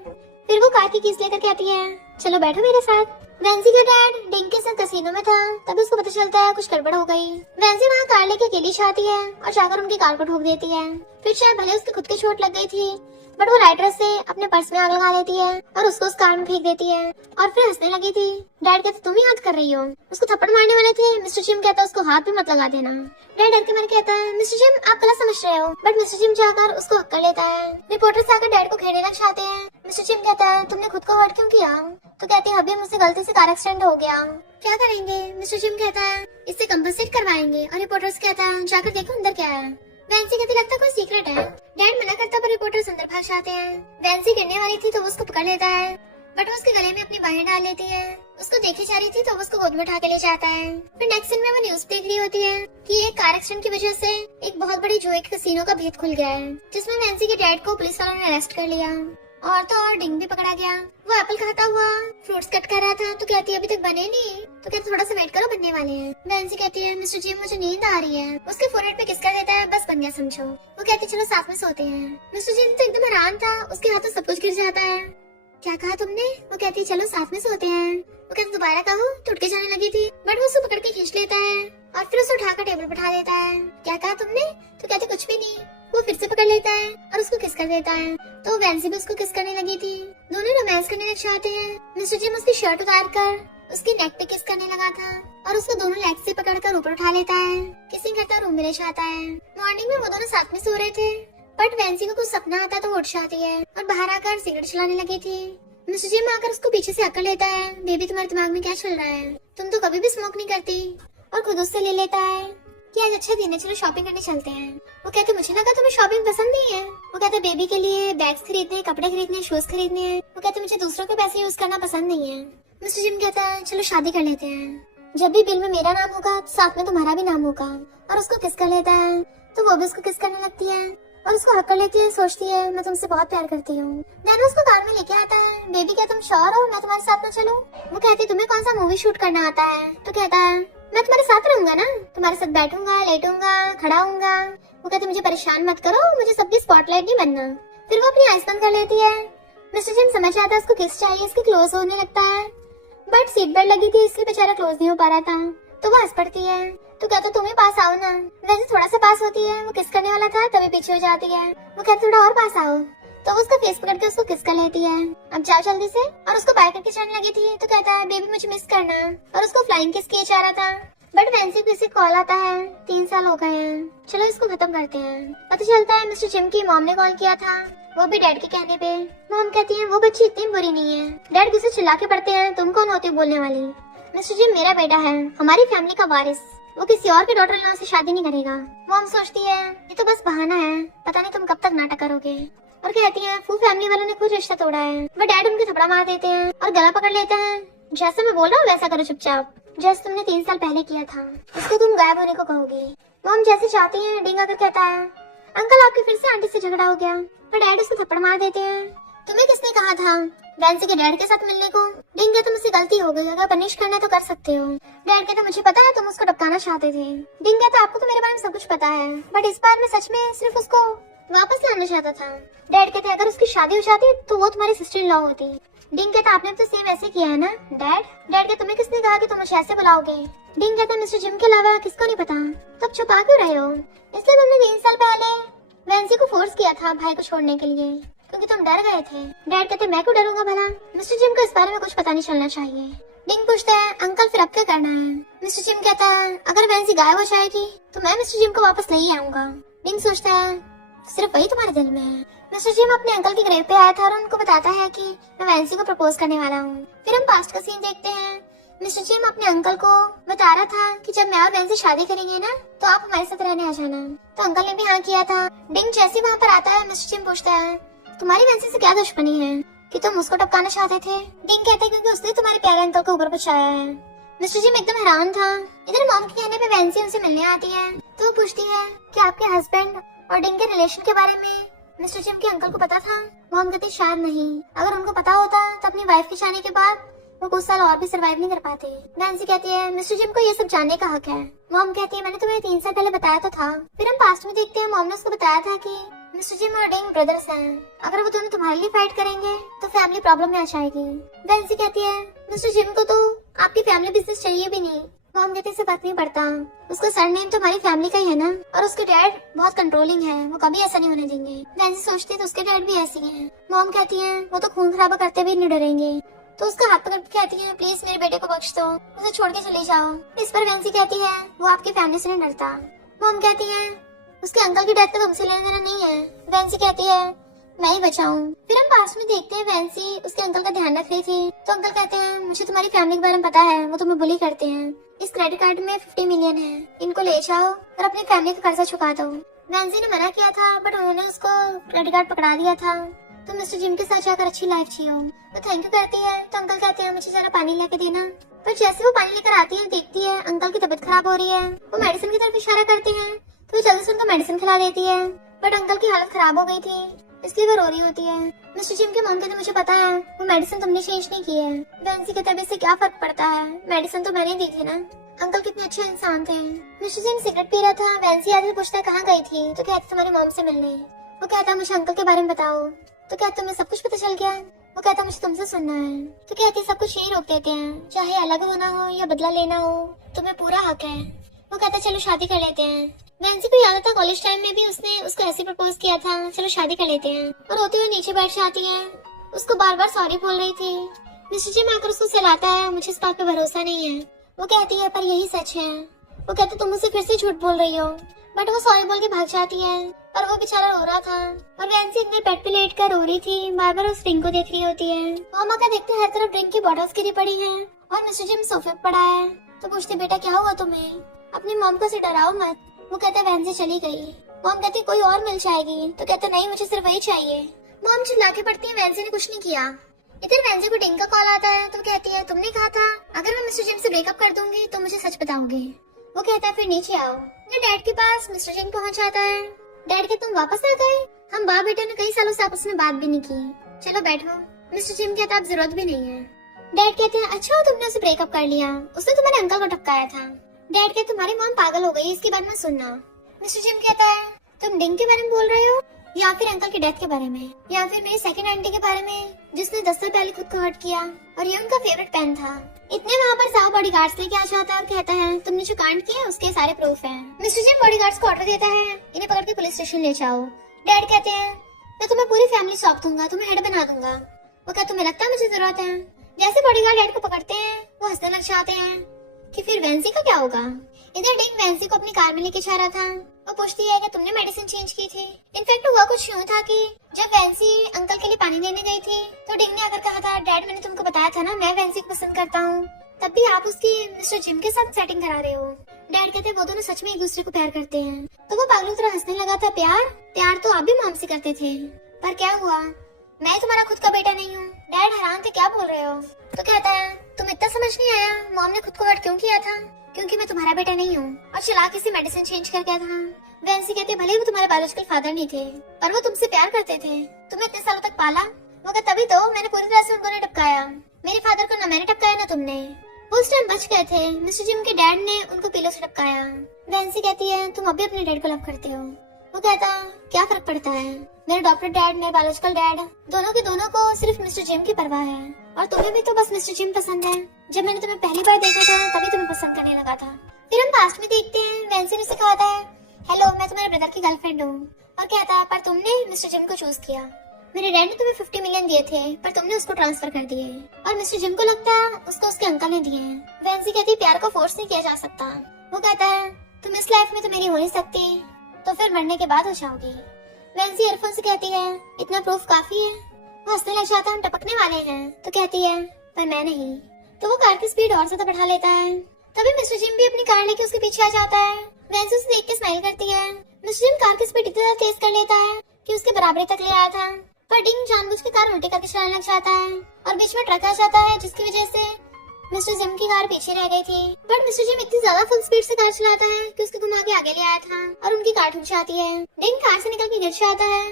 फिर वो कार की कीस लेकर कहती है चलो बैठो मेरे साथ। वैंसी का डैड डिंग के साथ कसीनो में था, तभी उसको पता चलता है कुछ गड़बड़ हो गई। वैंसी वहाँ कार लेके अकेली जाती है और जाकर उनकी कार को ठोक देती है। फिर शायद भले उसके खुद की चोट लग गई थी, बट वो लाइटर से अपने पर्स में आग लगा लेती है और उसको उस कार में फेंक देती है और फिर हंसने लगी थी। डैड कहते तुम ही हाथ कर रही हो, उसको थप्पड़ मारने वाले थे। मिस्टर जिम कहता उसको हाथ भी मत लगा देना। डैड डर के मारे कहता है मिस्टर जिम आप गलत समझ रहे हो, बट मिस्टर जिम जाकर उसको हक्कर लेता है। रिपोर्टर्स आकर डैड को घेरने लग जाते हैं। मिस्टर जिम कहता है तुमने खुद को हर्ट क्यों किया? तो कहते हैं अभी मुझसे गलती से कार एक्सीडेंट हो गया, क्या करेंगे? मिस्टर जिम कहता है इससे कंपनसेट करवाएंगे। और रिपोर्टर्स कहता है जाकर देखो अंदर क्या है। वैंसी कहती लगता कोई सीक्रेट है। डैड मना करता पर रिपोर्टर्स अंदर भाग जाते हैं। वैंसी गिरने वाली थी तो वो उसको पकड़ लेता है, बट वो उसके गले में अपनी बाहें डाल लेती है। उसको देखी जा रही थी तो वो उसको गोद में उठा के ले जाता है। फिर नेक्स्ट सीन में वो न्यूज देख रही होती है कि एक कार एक्सीडेंट की वजह से एक बहुत बड़ी जुए के कैसीनो का भेद खुल गया है, जिसमें वैंसी के डैड को पुलिस वालों ने अरेस्ट कर लिया और तो और डिंग भी पकड़ा गया। वो एप्पल खाता हुआ फ्रूट्स कट कर रहा था तो कहती है अभी तक बने नहीं। तो कहते थोड़ा सा वेट करो बनने वाले हैं। वैंसी कहती है मिस्टर जिम मुझे नींद आ रही है। उसके फोरहेड पे किस कर देता है बस बन गया समझो। वो कहती चलो साथ में सोते हैं। मिस्टर जिम तो एकदम हैरान था, उसके हाथों सब कुछ गिर जाता है। क्या कहा तुमने? वो कहती चलो साथ में सोते हैं। वो कहती दोबारा कहो तो उठ के जाने लगी थी, बट वो उसको पकड़ के खींच लेता है और फिर उसे उठाकर टेबल पर बैठा देता है। क्या कहा तुमने? तो कहते कुछ भी नहीं। वो फिर से पकड़ लेता है और उसको किस कर देता है। तो वैंसी भी उसको किस करने लगी थी। दोनों रोमांस करने लग जाते हैं। मिस्टर जिम उसकी शर्ट उतार कर उसकी नेक पे किस करने लगा था और उसको दोनों लेग से पकड़कर ऊपर उठा लेता है। किसिंग करता रूम में ले जाता है। मॉर्निंग में वो दोनों साथ में सो रहे थे, बट वैंसी को कुछ सपना आता तो वो उठ जाती है और बाहर आकर सिगरेट चलाने लगी थी। मिस्टर जिम आकर उसको पीछे से अकड़ लेता है। बेबी तुम्हारे दिमाग में क्या चल रहा है? तुम तो कभी भी स्मोक नहीं करती। और खुद उससे ले लेता है कि आज अच्छा दिन है, चलो शॉपिंग करने चलते हैं। वो कहते मुझे लगा तुम्हें शॉपिंग पसंद नहीं है। वो कहते बेबी के लिए बैग्स खरीदने, कपड़े खरीदने, शूज खरीदने हैं। वो कहते मुझे दूसरों के पैसे यूज करना पसंद नहीं है। मिस्टर जिम कहता है चलो शादी कर लेते हैं, जब भी बिल में मेरा नाम होगा तो साथ में तुम्हारा भी नाम होगा। और उसको किस कर लेता है तो वो भी उसको किस करने लगती है और उसको हक कर लेती है। सोचती है मैं तुमसे बहुत प्यार करती हूँ। देन उसको कार में लेके आता है। बेबी क्या तुम श्योर हो मैं तुम्हारे साथ ना चलूं? वो कहती तुम्हें कौन सा मूवी शूट करना आता है? तो कहता है मैं तुम्हारे साथ रहूंगा ना, तुम्हारे साथ बैठूंगा, लेटूंगा, खड़ा होऊंगा। वो कहती मुझे परेशान मत करो, मुझे सबकी स्पॉटलाइट नहीं बनना। फिर वो अपनी आइस बंद कर लेती है। मिस्टर जिम समझ आता है उसको किस चाहिए, इसके क्लोज होने लगता है, बट सीट बेल्ट लगी थी इसलिए बेचारा क्लोज नहीं हो पा रहा था। तो वो हंस पड़ती है। तो कहता तुम ही पास आओ ना। वैसे थोड़ा सा पास होती है, वो किस करने वाला था तभी पीछे हो जाती है। वो कहती थोड़ा और पास आओ। तो वो उसका फेस पकड़ के उसको किस कर लेती है। अब जाओ जल्दी से। और उसको बाय करके जाने लगी थी तो कहता है बेबी मुझे मिस करना। और उसको फ्लाइंग किस किया जा रहा था, बट वैंसी को इसे कॉल आता है 3 साल हो गए हैं, चलो इसको खत्म करते हैं। पता चलता है मिस्टर जिम की मॉम ने कॉल किया था, वो भी डैड के कहने पे। मॉम कहती है वो बच्ची इतनी बुरी नहीं है। डैड किसे चिल्ला के पड़ते हैं तुम कौन होती हो बोलने वाली? मिस्टर जिम मेरा बेटा है, हमारी फैमिली का वारिस, वो किसी और के डॉटर इन लॉ से शादी नहीं करेगा। मॉम सोचती है ये तो बस बहाना है, पता नहीं तुम कब तक नाटक करोगे। और कहती है फू फैमिली वालों ने खुद रिश्ता तोड़ा है। वो डैड उनके थपड़ा मार देते हैं और गला पकड़ लेते हैं। जैसा मैं बोल रहा हूँ वैसा करो चुपचाप, जैसे तुमने 3 साल पहले किया था। इसको तुम गायब होने को कहोगी। मॉम जैसे चाहती है डिंग आकर कहता है अंकल आपके फिर से आंटी से झगड़ा हो गया। पर डैड उसको थप्पड़ मार देते हैं। तुम्हें किसने कहा था वैंसी के डैड के साथ मिलने को? डिंग कहता मुझसे गलती हो गई, अगर पनिश करना है तो कर सकते हो। डैड कहता मुझे पता है तुम उसको टपकाना चाहते थे। डिंग कहता आपको तो मेरे बारे में सब कुछ पता है, बट इस बार मैं सच में सिर्फ उसको वापस लाना चाहता था। डैड कहते अगर उसकी शादी हो जाती तो वो तुम्हारी सिस्टर इन लॉ होती। डिंग कहता आपने तो सेम ऐसे किया है ना डैड। डैड कहता तुम्हें किसने कहा कि तुम मुझे ऐसे बुलाओगे? डिंग कहता मिस्टर जिम के अलावा किसको नहीं पता, तब छुपा क्यों रहे हो? इसलिए तुमने 3 साल पहले वैंसी को फोर्स किया था भाई को छोड़ने के लिए, क्योंकि तुम डर गए थे। डैड कहते मैं क्यों डरूंगा भला, मिस्टर जिम को इस बारे में कुछ पता नहीं चलना चाहिए। डिंग पूछता है अंकल फिर अब क्या करना है? मिस्टर जिम कहता है अगर वैंसी गायब हो जाएगी तो मैं मिस्टर जिम को वापस ले ही आऊंगा। डिंग सोचता है सिर्फ वही तुम्हारे दिल में है। मिस्टर जिम अपने अंकल की ग्रेव पे आया था और उनको बताता है कि मैं वैंसी को प्रपोज करने वाला हूँ। फिर हम पास्ट का सीन देखते हैं। मिस्टर जिम अपने अंकल को बता रहा था कि जब मैं और वैंसी शादी करेंगे ना तो आप हमारे साथ रहने आ जाना। तो अंकल ने भी हाँ किया था। डिंग जैसे वहाँ पर आता है मिस्टर जिम पूछता है तुम्हारी वैंसी से क्या दुश्मनी है कि तुम उसको टपकाना चाहते थे? डिंग कहते क्योंकि उसने तुम्हारे प्यारे अंकल को ऊपर पहुंचाया है। मिस्टर जिम एकदम हैरान था। इधर मॉम के कहने पे वैंसी उनसे मिलने आती है तो वो पूछती है कि आपके हस्बैंड और डिंग के रिलेशन के बारे में मिस्टर जिम के अंकल को पता था? मॉम कहती शायद नहीं, अगर उनको पता होता तो अपनी वाइफ के जाने के बाद वो कुछ साल और भी सरवाइव नहीं कर पाते। वैंसी कहती है मिस्टर जिम को ये सब जानने का हक है। मॉम कहती है मैंने तुम्हें 3 साल पहले बताया तो था। फिर हम पास्ट में देखते हैं मॉम ने उसको बताया था कि मिस्टर जिम और डिंग ब्रदर्स हैं, अगर वो दोनों तुम्हारे लिए फाइट करेंगे तो फैमिली प्रॉब्लम में आ जाएगी। वैंसी कहती है मिस्टर जिम को तो आपकी फैमिली बिजनेस चाहिए भी नहीं, मॉम कहती से फर्क नहीं पड़ता, उसका सरनेम तो हमारी फैमिली का ही है ना, और उसके डैड बहुत कंट्रोलिंग है, वो कभी ऐसा नहीं होने देंगे। वैंसी सोचती है तो उसके डैड भी ऐसी हैं। मॉम कहती है वो तो खून खराबा करते भी नहीं डरेंगे। तो उसका हाथ पकड़ के कहती है प्लीज मेरे बेटे को बख्श दो, उसे छोड़ के चली जाओ। इस पर वैंसी कहती है वो आपकी फैमिली से नहीं डरता। मॉम कहती है उसके अंकल की डेथ का तुमसे लेना देना नहीं है। वैंसी कहती है मैं ही बचाऊं। फिर हम पास में देखते हैं वैंसी उसके अंकल का ध्यान रख रही थी, तो अंकल कहते हैं मुझे तुम्हारी फैमिली के बारे में पता है, वो तुम्हें बुली करते हैं। इस क्रेडिट कार्ड में 50 मिलियन है, इनको ले जाओ और अपनी फैमिली का कर्जा चुका दो। वैंसी ने मना किया था बट उन्होंने उसको क्रेडिट कार्ड पकड़ा दिया था। तो मिस्टर जिम के साथ जाकर अच्छी लाइफ जियो। वो थैंक यू कहती है तो अंकल कहते हैं मुझे जरा पानी लेके देना। पर जैसे वो पानी लेकर आती है देखती है अंकल की तबीयत खराब हो रही है। वो मेडिसिन की तरफ इशारा करते हैं तो वो जल्दी से उनको मेडिसिन खिला देती है, बट अंकल की हालत खराब हो गई थी इसलिए वो रो रही होती है। मिस्टर जिम के मॉम कहते मुझे पता है वो मेडिसिन तुमने चेंज नहीं की है। वैंसी की तबीयत से क्या फर्क पड़ता है, मेडिसिन तो मैंने दी थी ना। अंकल कितने अच्छे इंसान थे। मिस्टर जिम सिगरेट पी रहा था। वैंसी आगे पूछता है कहाँ गई थी, तो कहती तुम्हारी मॉम से मिलने। वो कहता मुझे अंकल के बारे में बताओ। तो कहता तुम्हें सब कुछ पता चल गया। वो कहता मुझे तुमसे सुनना है। तो कहती सब कुछ यही रोक देते हैं, चाहे अलग होना हो या बदला लेना हो तुम्हें पूरा हक है। वो कहता चलो शादी कर लेते हैं। वैंसी को याद था कॉलेज टाइम में भी उसने उसको ऐसे प्रपोज किया था, चलो शादी कर लेते हैं। और रोते हुए नीचे बैठ जाती है, उसको बार बार सॉरी बोल रही थी। मिस्टर जिम आकर उसको सहलाता है मुझे इस बात पे भरोसा नहीं है। वो कहती है पर यही सच है। वो कहते तुम मुझसे फिर से झूठ बोल रही हो, बट वो सॉरी बोल के भाग जाती है। और वो बेचारा रो रहा था और वैंसी अपने बेड पे लेट कर रो रही थी, बार बार उस ड्रिंक को देख रही होती है। मामा का देखते हर तरफ ड्रिंक की बॉटल्स गिरी पड़ी है और मिस्टर जिम सोफे पे पड़ा है। तो पूछते बेटा क्या हुआ तुम्हें, अपनी मॉम को से डराओ मत। वो कहता वैंसी चली गई। मॉम कहती कोई और मिल जाएगी। तो कहता नहीं मुझे सिर्फ वही चाहिए। मॉम चिल्ला के पड़ती है वैंसी ने कुछ नहीं किया। इधर वैंसी को डिंग का कॉल आता है तो कहती है तुमने कहा था अगर मैं मिस्टर जिम से ब्रेकअप कर दूंगी तो मुझे सच बताओगे। वो कहता है फिर नीचे आओ। डैड के पास मिस्टर जिम पहुंच जाता है। डैड के तुम वापस आ गए, हम बाप बेटे ने कई सालों से आपस में बात भी नहीं की, चलो बैठो। मिस्टर जिम कहता अब जरूरत भी नहीं है। डैड कहते हैं अच्छा तुमने उसे ब्रेकअप कर लिया, उसने तुम्हारे अंकल को टपकाया था। डैड कहते तुम्हारी मॉम पागल हो गई, इसके बारे में सुनना। मिस्टर जिम कहता है तुम डिंग के बारे में बोल रहे हो या फिर अंकल की डेथ के बारे में या फिर मेरी सेकंड आंटी के बारे में जिसने 10 साल पहले खुद को हर्ट किया और ये उनका फेवरेट पेन था। इतने वहाँ पर साहब बॉडीगार्ड्स लेके आ जाता है और कहता है तुमने जो कांड किया उसके सारे प्रूफ हैं। मिस्टर जिम बॉडीगार्ड्स को ऑर्डर देता है इन्हें पकड़ के पुलिस स्टेशन ले जाओ। डैड कहते हैं मैं तुम्हें पूरी फैमिली सौंप दूंगा, तुम्हें हेड बना दूंगा। वो क्या तुम्हें लगता है मुझे जरूरत है। जैसे बॉडीगार्ड डैड को पकड़ते हैं वो हंसने लग जाते हैं कि फिर वैंसी का क्या होगा। इधर डिंग वैंसी को अपनी कार में लेके जा रहा था। वो पूछती है कि तुमने मेडिसिन चेंज की थी। इनफैक्ट हुआ कुछ यूं था कि जब वैंसी अंकल के लिए पानी देने गई थी तो डिंग ने आकर कहा था डैड मैंने तुमको बताया था ना मैं वैंसी को पसंद करता हूँ, तब भी आप उसकी मिस्टर जिम के साथ सेटिंग करा रहे हो। डैड कहते हैं वो दोनों सच में एक दूसरे को प्यार करते हैं। तो वो पागलों की तरह हंसने लगा था। प्यार तो आप भी मॉम से करते थे, पर क्या हुआ मैं तुम्हारा खुद का बेटा नहीं हूँ। डैड हैरान थे क्या बोल रहे हो। तो कहता है तुम इतना समझ नहीं आया मॉम ने खुद को हर्ट क्यों किया था, क्योंकि मैं तुम्हारा बेटा नहीं हूँ और चला किसी मेडिसिन चेंज कर गया था। वैंसी कहते भले वो तुम्हारे बायोलॉजिकल फादर नहीं थे पर वो तुमसे प्यार करते थे, तुम्हें इतने सालों तक पाला। वो कहता तभी तो मैंने पूरी तरह से उनको नहीं टपकाया, मेरे फादर को ना मैंने टपकाया ना तुमने। वो उस टाइम बच गए थे, मिस्टर जिम के डैड ने उनको पीलो से टपकाया। वैंसी कहती है तुम अभी अपने डैड को लव करते हो। वो कहता क्या फर्क पड़ता है, मेरे डॉक्टर डैड मेरे बायोलॉजिकल डैड दोनों के दोनों को सिर्फ मिस्टर जिम की परवाह है और तुम्हें भी तो बस मिस्टर जिम पसंद है। जब मैंने तुम्हें पहली बार देखा था तभी तुम्हें पसंद करने लगा था। फिर हम पास्ट में देखते हैं वैंसी ने उसे कहा था हेलो मैं तुम्हारे ब्रदर की गर्लफ्रेंड हूँ और कहता है पर तुमने मिस्टर जिम को चूज किया। मेरे डैड ने तुम्हें 50 मिलियन दिए थे पर तुमने उसको ट्रांसफर कर दिए और मिस्टर जिम को लगता है उसको उसके अंकल ने दिए। वैंसी कहती प्यार को फोर्स नहीं किया जा सकता। वो कहता है तुम इस लाइफ में तो मेरी हो नहीं सकती तो फिर मरने के बाद हो जाओगी। वैंसी ईयरफोन से कहती है इतना प्रूफ काफी है। वो हंसने लग जाता है हम टपकने वाले हैं। तो कहती है पर मैं नहीं। तो वो कार की स्पीड और ज्यादा बढ़ा लेता है। तभी मिस्टर जिम भी अपनी कार लेके उसके पीछे आ जाता है। वैंसी उसे देख के स्माइल करती है। मिस्टर जिम कार की स्पीड इतना ज्यादा तेज कर लेता है कि उसके बराबरी तक ले आया था, पर डिंग जानबूझ के कार उल्टे करके चलाने लग जाता है और बीच में ट्रक आ जाता है जिसकी वजह से मिस्टर जिम की कार पीछे रह गई थी। बट मिस्टर जिम इतनी ज्यादा फुल स्पीड से कार चलाता है कि उसको घुमा के आगे ले आया था और उनकी कार ठुक जाती है। डिंग कार से निकल के गिर जाता है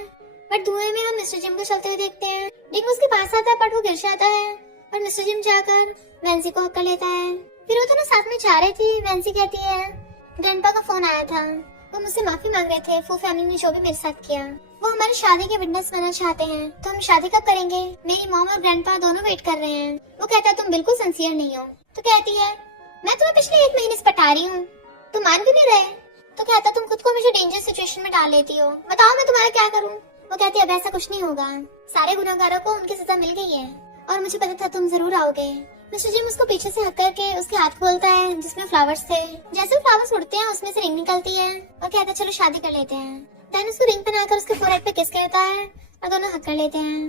बट धुएं में हम मिस्टर जिम को चलते हुए देखते हैं। डिंग उसके पास आता है बट वो गिर जाता है और मिस्टर जिम जाकर वैंसी को हक कर लेता है। फिर वो दोनों साथ में जा रहे थे। वैंसी कहती है ग्रैंडपा का फोन आया था, वो मुझसे माफी मांग रहे थे फू फैमिली ने जो भी मेरे साथ किया। वो हमारी शादी के विटनेस बनना चाहते हैं तो हम शादी कब करेंगे, मेरी मॉम और ग्रैंडपा दोनों वेट कर रहे हैं। वो कहता है तुम बिल्कुल सिंसियर नहीं हो। तो कहती है मैं तुम्हें पिछले 1 महीने से पटा रही हूँ, तुम मान क्यों नहीं रहे? तो कहता तुम खुद को हमेशा डेंजर सिचुएशन में डाल लेती हो, बताओ मैं तुम्हारा क्या करूँ? वो कहती अब ऐसा कुछ नहीं होगा, सारे गुनाहगारों को उनकी सजा मिल गई है और मुझे पता था तुम जरूर आओगे। मिस्टर जिम उसको पीछे से हक करके उसके हाथ खोलता है जिसमें फ्लावर्स थे। जैसे वो फ्लावर्स उड़ते हैं उसमें से रिंग निकलती है और कहता चलो शादी कर लेते हैं। देन उसको रिंग पहनाकर उसके फोरहेड पे किस करता है और दोनों हक कर लेते हैं।